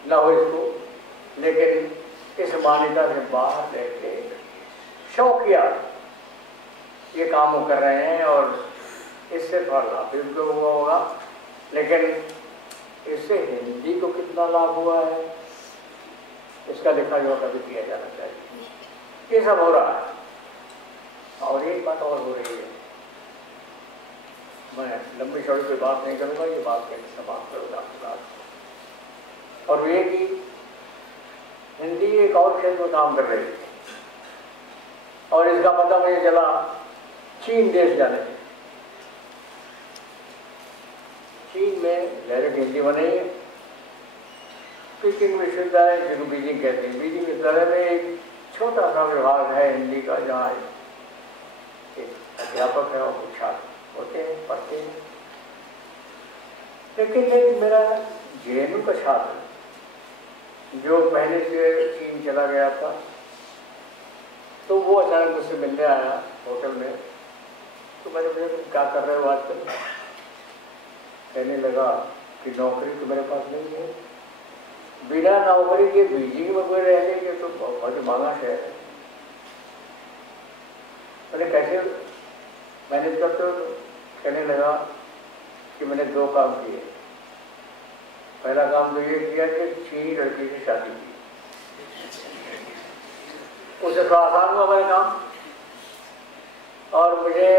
न हो इसको, लेकिन इस मान्यता से बाहर रहते शौकिया ये काम कर रहे हैं, और इससे थोड़ा लाभ भी उनको हुआ होगा, लेकिन इससे हिंदी को कितना लाभ हुआ है इसका लिखा जोखा कभी किया जाना चाहिए। ये सब हो रहा है। और एक बात और हो रही है, मैं लंबी चौड़ी कोई बात नहीं करूँगा, ये बात कहने से बात करूँगा आपके साथ। और ये कि हिंदी एक और क्षेत्र में काम कर रही है, और इसका पता मुझे चला चीन देश जाने से। चीन में डायरेक्ट हिंदी बनी है, पीकिंग विश्वविद्यालय जिसको बीजिंग कहते हैं, बीजिंग विश्वविद्यालय में एक छोटा सा विभाग है हिंदी का, जहाँ एक अध्यापक है और कुछ छात्र होते हैं, पढ़ते हैं। लेकिन एक मेरा जेएनयू का छात्र जो पहले से चीन चला गया था, तो वो अचानक मुझसे मिलने आया होटल में। तो मैंने पूछा तुम क्या कर रहे हो आजकल? कहने लगा कि नौकरी तो मेरे पास नहीं है, बिना नौकरी के बीजिंग में कोई रहने के तो बहुत महंगा शहर है। मैंने कैसे मैनेज करते हो? तो कहने लगा कि मैंने 2 काम किए। पहला काम तो ये किया कि चीनी लड़की से शादी की, उसे थोड़ा आसान हुआ मेरा काम। और मुझे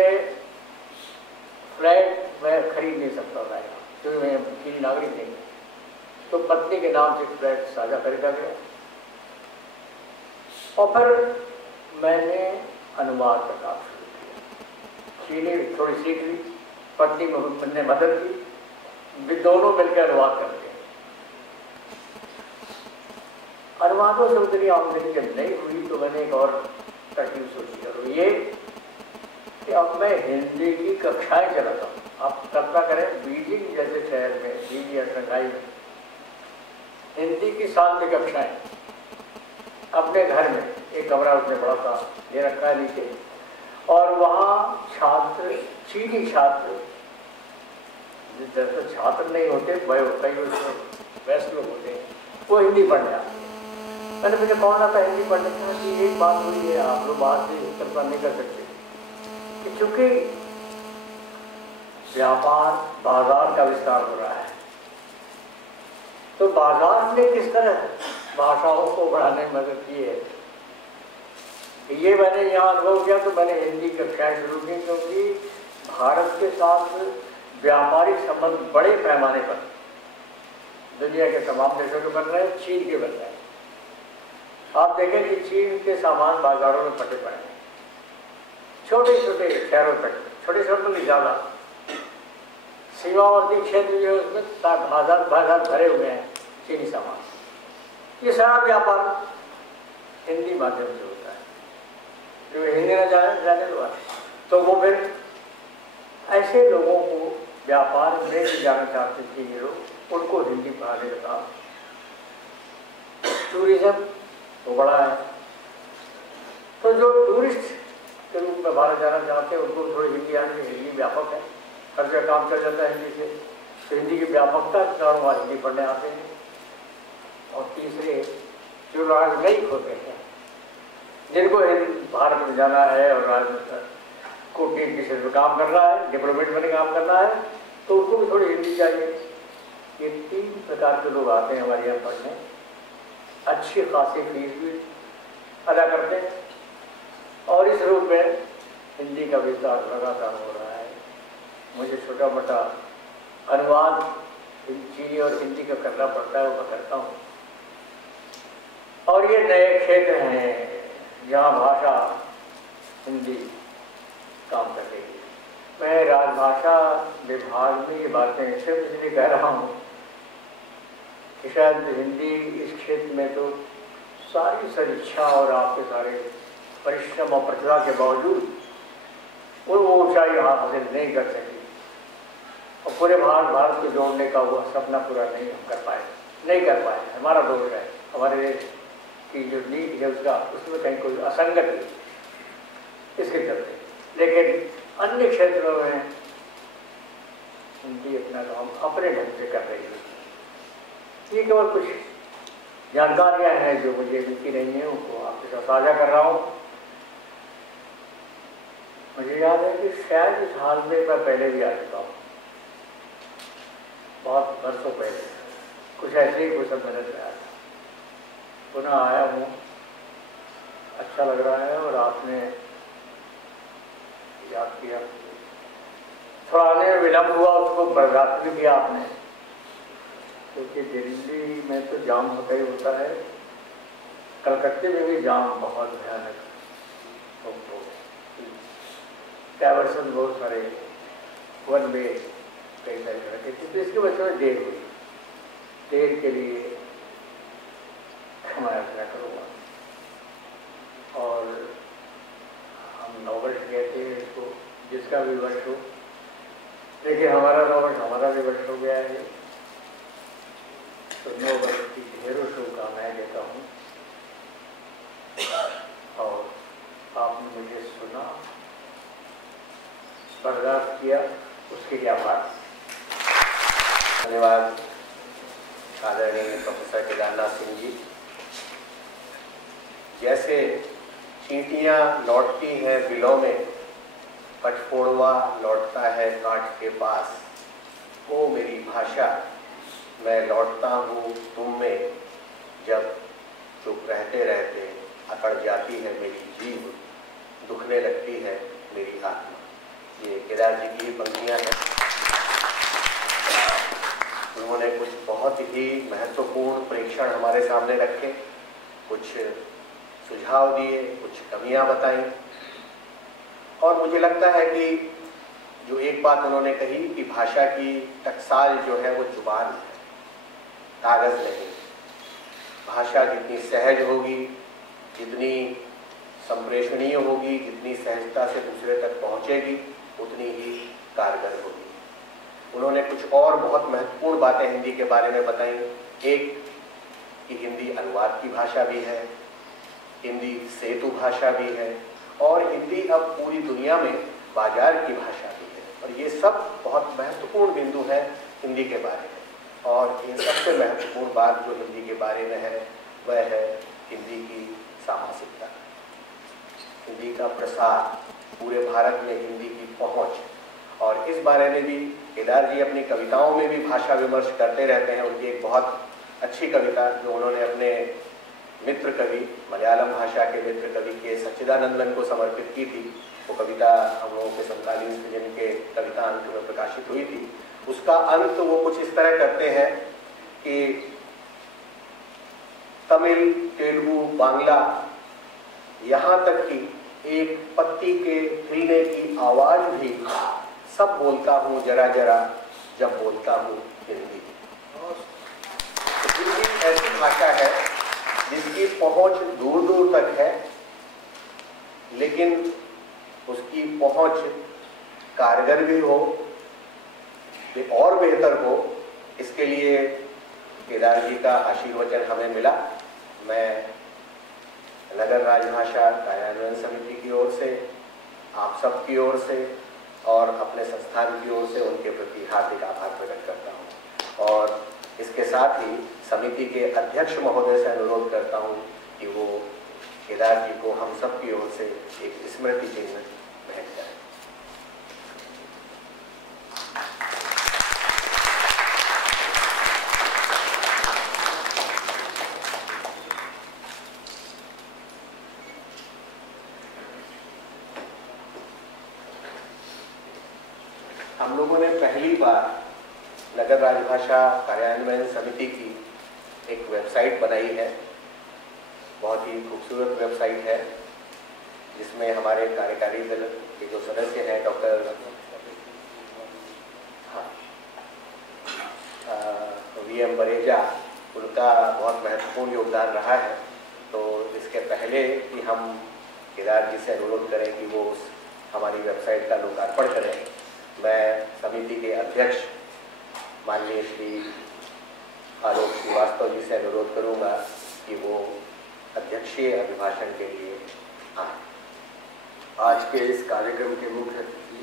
फ्लैट मैं खरीद नहीं सकता था क्योंकि मैं चीनी नागरिक नहीं, तो पत्नी के नाम से फ्लैट साझा खरीदा गया। और फिर मैंने अनुवाद का काम शुरू किया। चीनी थोड़ी सीख ली, पत्नी को मैंने मदद की, वे दोनों मिलकर अनुवाद करते हैं। अनुवादों से उतनी आमदनी जब नहीं हुई तो मैंने एक और तरकीब सोची, और ये कि अब मैं हिंदी की कक्षाएं चलाता हूँ। आप कल्पना करें बीजिंग जैसे शहर में, बीजिंग या शंघाई में हिंदी की 7 कक्षाएं अपने घर में, एक कमरा उसने बड़ा सा ले रखा है नीचे, और वहाँ छात्र, चीनी छात्र, जैसे छात्र नहीं होते, कई वैसे लोग होते हैं, वो हिंदी पढ़ने आते हैं। मैंने मुझे कौन आता हिंदी पढ़ने की? एक बात हुई है, आप लोग बात से कल्पना नहीं कर सकते कि चूंकि व्यापार बाजार का विस्तार हो रहा है, तो बाजार ने किस तरह भाषाओं को बढ़ाने में मदद की है, ये मैंने यहाँ अनुभव किया। तो मैंने हिंदी कक्षाएं शुरू की, क्योंकि भारत के साथ व्यापारिक संबंध बड़े पैमाने पर दुनिया के तमाम देशों के बन रहे हैं, चीन के बन रहे हैं। आप देखें कि चीन के सामान बाजारों में फटे पड़े हैं, छोटे छोटे शहरों तक, छोटे शहरों में ज़्यादा, सीमावर्ती क्षेत्र जो है उसमें बाजार भरे हुए हैं चीनी सामान। ये सारा व्यापार हिंदी माध्यम से होता है। जो हिंदी न जाने दो तो वो फिर ऐसे लोगों को व्यापार में भी जाना चाहते थे ये लोग, उनको हिंदी पढ़ाने का काम। टूरिज्म तो बड़ा है, तो जो टूरिस्ट के रूप में भारत जाना चाहते हैं उनको थोड़ी हिंदी आने, हिंदी व्यापक है, हर जगह काम चल जाता है हिंदी से, तो हिंदी की व्यापकता के कारण वहाँ हिंदी पढ़ने आते हैं। और तीसरे जो राजनयिक होते हैं, जिनको भारत में जाना है और कूटनीति के क्षेत्र में काम करना है, डिप्लोमेट में काम करना है, तो उनको भी थोड़ी हिंदी चाहिए। ये 3 प्रकार के लोग आते हैं हमारे यहाँ पढ़ने, अच्छी खासी फीस भी अदा करते हैं, और इस रूप में हिंदी का विस्तार लगातार हो रहा है। मुझे छोटा मोटा अनुवाद चीनी और हिंदी का करना पड़ता है, वो मैं करता हूँ। और ये नए क्षेत्र हैं जहाँ भाषा हिंदी काम कर रही है। मैं राजभाषा विभाग में ये बातें सिर्फ इसलिए कह रहा हूँ कि शायद हिंदी इस क्षेत्र में तो सारी सदिच्छा और आपके सारे परिश्रम और प्रतिभा के बावजूद वो ऊंचाई हासिल नहीं कर सकी, और पूरे भारत को जोड़ने का वो सपना पूरा नहीं हम कर पाए। हमारा दोष है, हमारे देश की जो नीति है उसमें कहीं कोई असंगति इसके चलते। लेकिन अन्य क्षेत्रों में हिंदी अपना काम अपने ढंग से कर रही है। ये केवल कुछ जानकारियां हैं जो मुझे मिलती नहीं है, उनको आपके साथ साझा कर रहा हूँ। मुझे याद है कि शायद इस हाल में मैं पहले भी आ चुका हूँ, बहुत वर्षों पहले, कुछ ऐसे ही कुछ सब मिनट में आया था। पुनः आया हूँ, अच्छा लग रहा है, और आपने याद किया। थोड़ा आने में विलम्ब हुआ, उसको बर्दाश्त भी किया आपने, क्योंकि दिल्ली में तो जाम होता ही होता है, कलकत्ते में भी जाम बहुत भयानक, डायवर्सन बहुत सारे, वन वे कई सारे रखे थे, तो इसकी वजह से देर हुई। देर के लिए क्षमा याचना करूँगा। और हम नववर्ष कहते हैं इसको, जिसका भी वर्ष हो। देखिए हमारा नववर्ष हमारा भी वर्ष हो गया है, तो नववर्ष की ढेरों शुभकामनाएं देता हूँ। और आपने मुझे सुना, बर्दाश्त किया, उसके लिए आभार। धन्यवाद आदरणीय प्रोफेसर केदारनाथ सिंह जी। जैसे चींटियां लौटती हैं बिलों में, कठफोड़वा लौटता है काठ के पास। ओ मेरी भाषा, मैं लौटता हूँ तुम में, जब चुप रहते रहते अकड़ जाती है मेरी जीभ, दुखने लगती है मेरी आत्मा। ये केदार जी की पंक्तियाँ हैं। उन्होंने कुछ बहुत ही महत्वपूर्ण प्रेक्षण हमारे सामने रखे, कुछ सुझाव दिए, कुछ कमियां बताई। और मुझे लगता है कि जो एक बात उन्होंने कही कि भाषा की टकसाल जो है वो जुबान है, कागज़ नहीं। भाषा जितनी सहज होगी, जितनी संप्रेषणीय होगी, जितनी सहजता से दूसरे तक पहुंचेगी, उतनी ही कारगर होगी। उन्होंने कुछ और बहुत महत्वपूर्ण बातें हिंदी के बारे में बताई। एक कि हिंदी अनुवाद की भाषा भी है, हिंदी सेतु भाषा भी है, और हिंदी अब पूरी दुनिया में बाजार की भाषा भी है। और ये सब बहुत महत्वपूर्ण बिंदु है हिंदी के बारे में। और ये सबसे महत्वपूर्ण बात जो हिंदी के बारे में है वह है हिंदी की सामासिकता, हिंदी का प्रसार, पूरे भारत में हिंदी की पहुंच। और इस बारे में भी केदार जी अपनी कविताओं में भी भाषा विमर्श करते रहते हैं। उनकी एक बहुत अच्छी कविता जो उन्होंने अपने मित्र कवि, मलयालम भाषा के मित्र कवि के सच्चिदानंदन को समर्पित की थी, वो कविता हम लोगों के समकालीन सृजन के कविता अंक में प्रकाशित हुई थी। उसका अंत वो कुछ इस तरह करते हैं कि तमिल, तेलुगु, बांग्ला, यहाँ तक कि एक पत्ती के हिलने की आवाज भी सब बोलता हूँ जरा जरा जब बोलता हूँ हिंदी। तो हिंदी ऐसी भाषा है जिसकी पहुंच दूर दूर तक है, लेकिन उसकी पहुंच कारगर भी हो, और बेहतर हो। इसके लिए केदार जी का आशीर्वचन हमें मिला। मैं नगर राजभाषा कार्यान्वयन समिति की ओर से, आप सब की ओर से और अपने संस्थान की ओर से उनके प्रति हार्दिक आभार प्रकट करता हूँ। और इसके साथ ही समिति के अध्यक्ष महोदय से अनुरोध करता हूँ कि वो केदार जी को हम सब की ओर से एक स्मृति चिन्ह भेंट करें। हम लोगों ने पहली बार नगर राजभाषा कार्यान्वयन समिति की एक वेबसाइट बनाई है। बहुत ही खूबसूरत वेबसाइट है, जिसमें हमारे कार्यकारी दल के जो सदस्य हैं डॉक्टर वी.एम. बरेजा, उनका बहुत महत्वपूर्ण योगदान रहा है। तो इसके पहले कि हम केदार जी से अनुरोध करें कि वो हमारी वेबसाइट का लोकार्पण करें, मैं समिति के अध्यक्ष माननीय श्री आलोक श्रीवास्तव जी से अनुरोध करूंगा कि वो अध्यक्षीय अभिभाषण के लिए आए। आज के इस कार्यक्रम के मुख्य अतिथि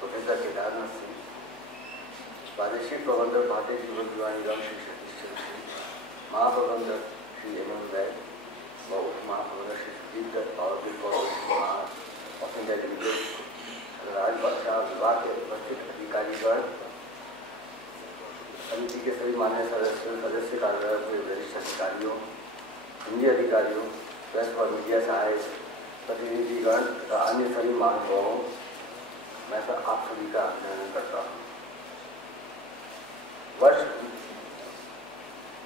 प्रोफेसर केदारनाथ सिंह, प्रादेशिक प्रबंधक भारतीय जीवन बीमा निगम श्री सतीश चंद्र सिंह, महाप्रबंधक श्री एम राय व उप महाप्रबंधक Shri Sudeep Datta, power grid of India limited, राजभाषा विभाग के उपस्थित अधिकारीगण, समिति के सभी मान्य सदस्य कार्यालय के वरिष्ठ अधिकारियों, हिंदी अधिकारियों, प्रेस और मीडिया सहायक प्रतिनिधिगण तथा अन्य सभी महानुभावों, मैं सर आप सभी का अभिनंदन करता हूँ। वर्ष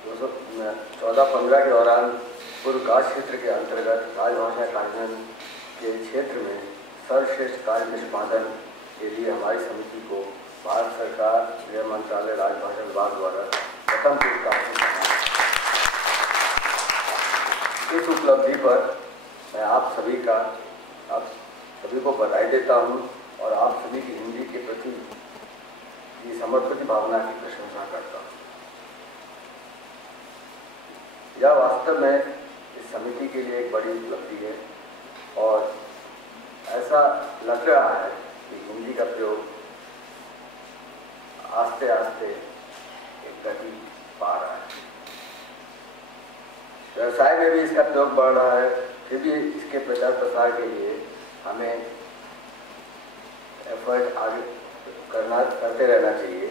2014-15 के दौरान पूर्व काज क्षेत्र के अंतर्गत राजभाषा कार्यान्वयन के क्षेत्र में सर्वश्रेष्ठ कार्य निष्पादन के लिए हमारी समिति को भारत सरकार गृह मंत्रालय राजभाषा विभाग द्वारा प्रथम पुरस्कार से सम्मानित। इस उपलब्धि पर मैं आप सभी को बधाई देता हूँ और आप सभी की हिंदी के प्रति की समर्पित भावना की प्रशंसा करता हूँ। यह वास्तव में इस समिति के लिए एक बड़ी उपलब्धि है और ऐसा लग रहा है कि हिंदी का प्रयोग आस्ते आस्ते एक गति पा रहा है। व्यवसाय में भी इसका प्रयोग बढ़ रहा है, फिर भी इसके प्रचार प्रसार के लिए हमें एफर्ट आगे करते रहना चाहिए।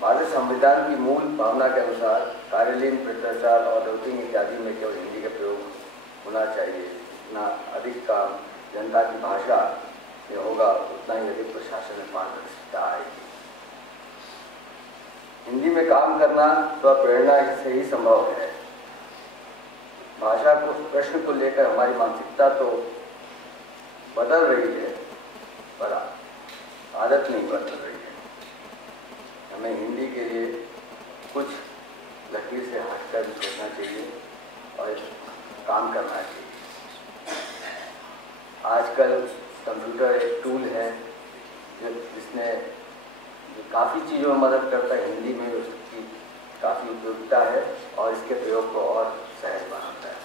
भारतीय संविधान की मूल भावना के अनुसार कार्यालयीन प्रचार और राउटिंग इत्यादि में केवल हिंदी का प्रयोग होना चाहिए। जितना अधिक काम जनता की भाषा में होगा उतना ही अधिक प्रशासन में पारदर्शिता आएगी। हिंदी में काम करना स्वप्रेरणा से ही संभव है। भाषा को प्रश्न को लेकर हमारी मानसिकता तो बदल रही है पर आदत नहीं बदल रही है। हमें हिंदी के लिए कुछ लकीर से हटकर भी सोचना चाहिए और काम करना चाहिए। आजकल कंप्यूटर एक टूल है जिसने काफ़ी चीज़ों में मदद करता है। हिंदी में उसकी काफ़ी उपयोगिता है और इसके प्रयोग को और सहज बनाता है।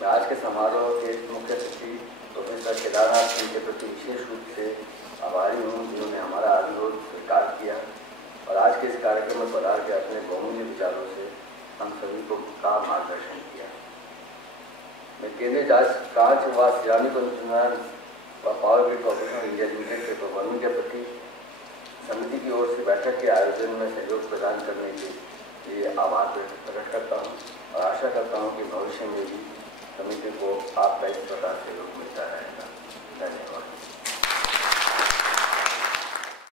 मैं आज के समारोह के मुख्य अतिथि प्रोफेसर केदारनाथ सिंह के प्रति विशेष रूप से आभारी हूँ जिन्होंने हमारा अनुरोध स्वीकार किया और आज के इस कार्यक्रम में पधार के अपने बहुमूल्य विचारों से हम सभी को का मार्गदर्शन किया। मैं केंद्रीय कांच व सिरामिक अनुसंधान व power grid corporation of India limited के प्रबंधन के प्रति समिति की ओर से बैठक के आयोजन में सहयोग प्रदान करने के लिए आभार प्रकट करता हूँ और आशा करता हूँ कि भविष्य में भी समिति को आपका इस प्रकार सहयोग मिलता रहेगा।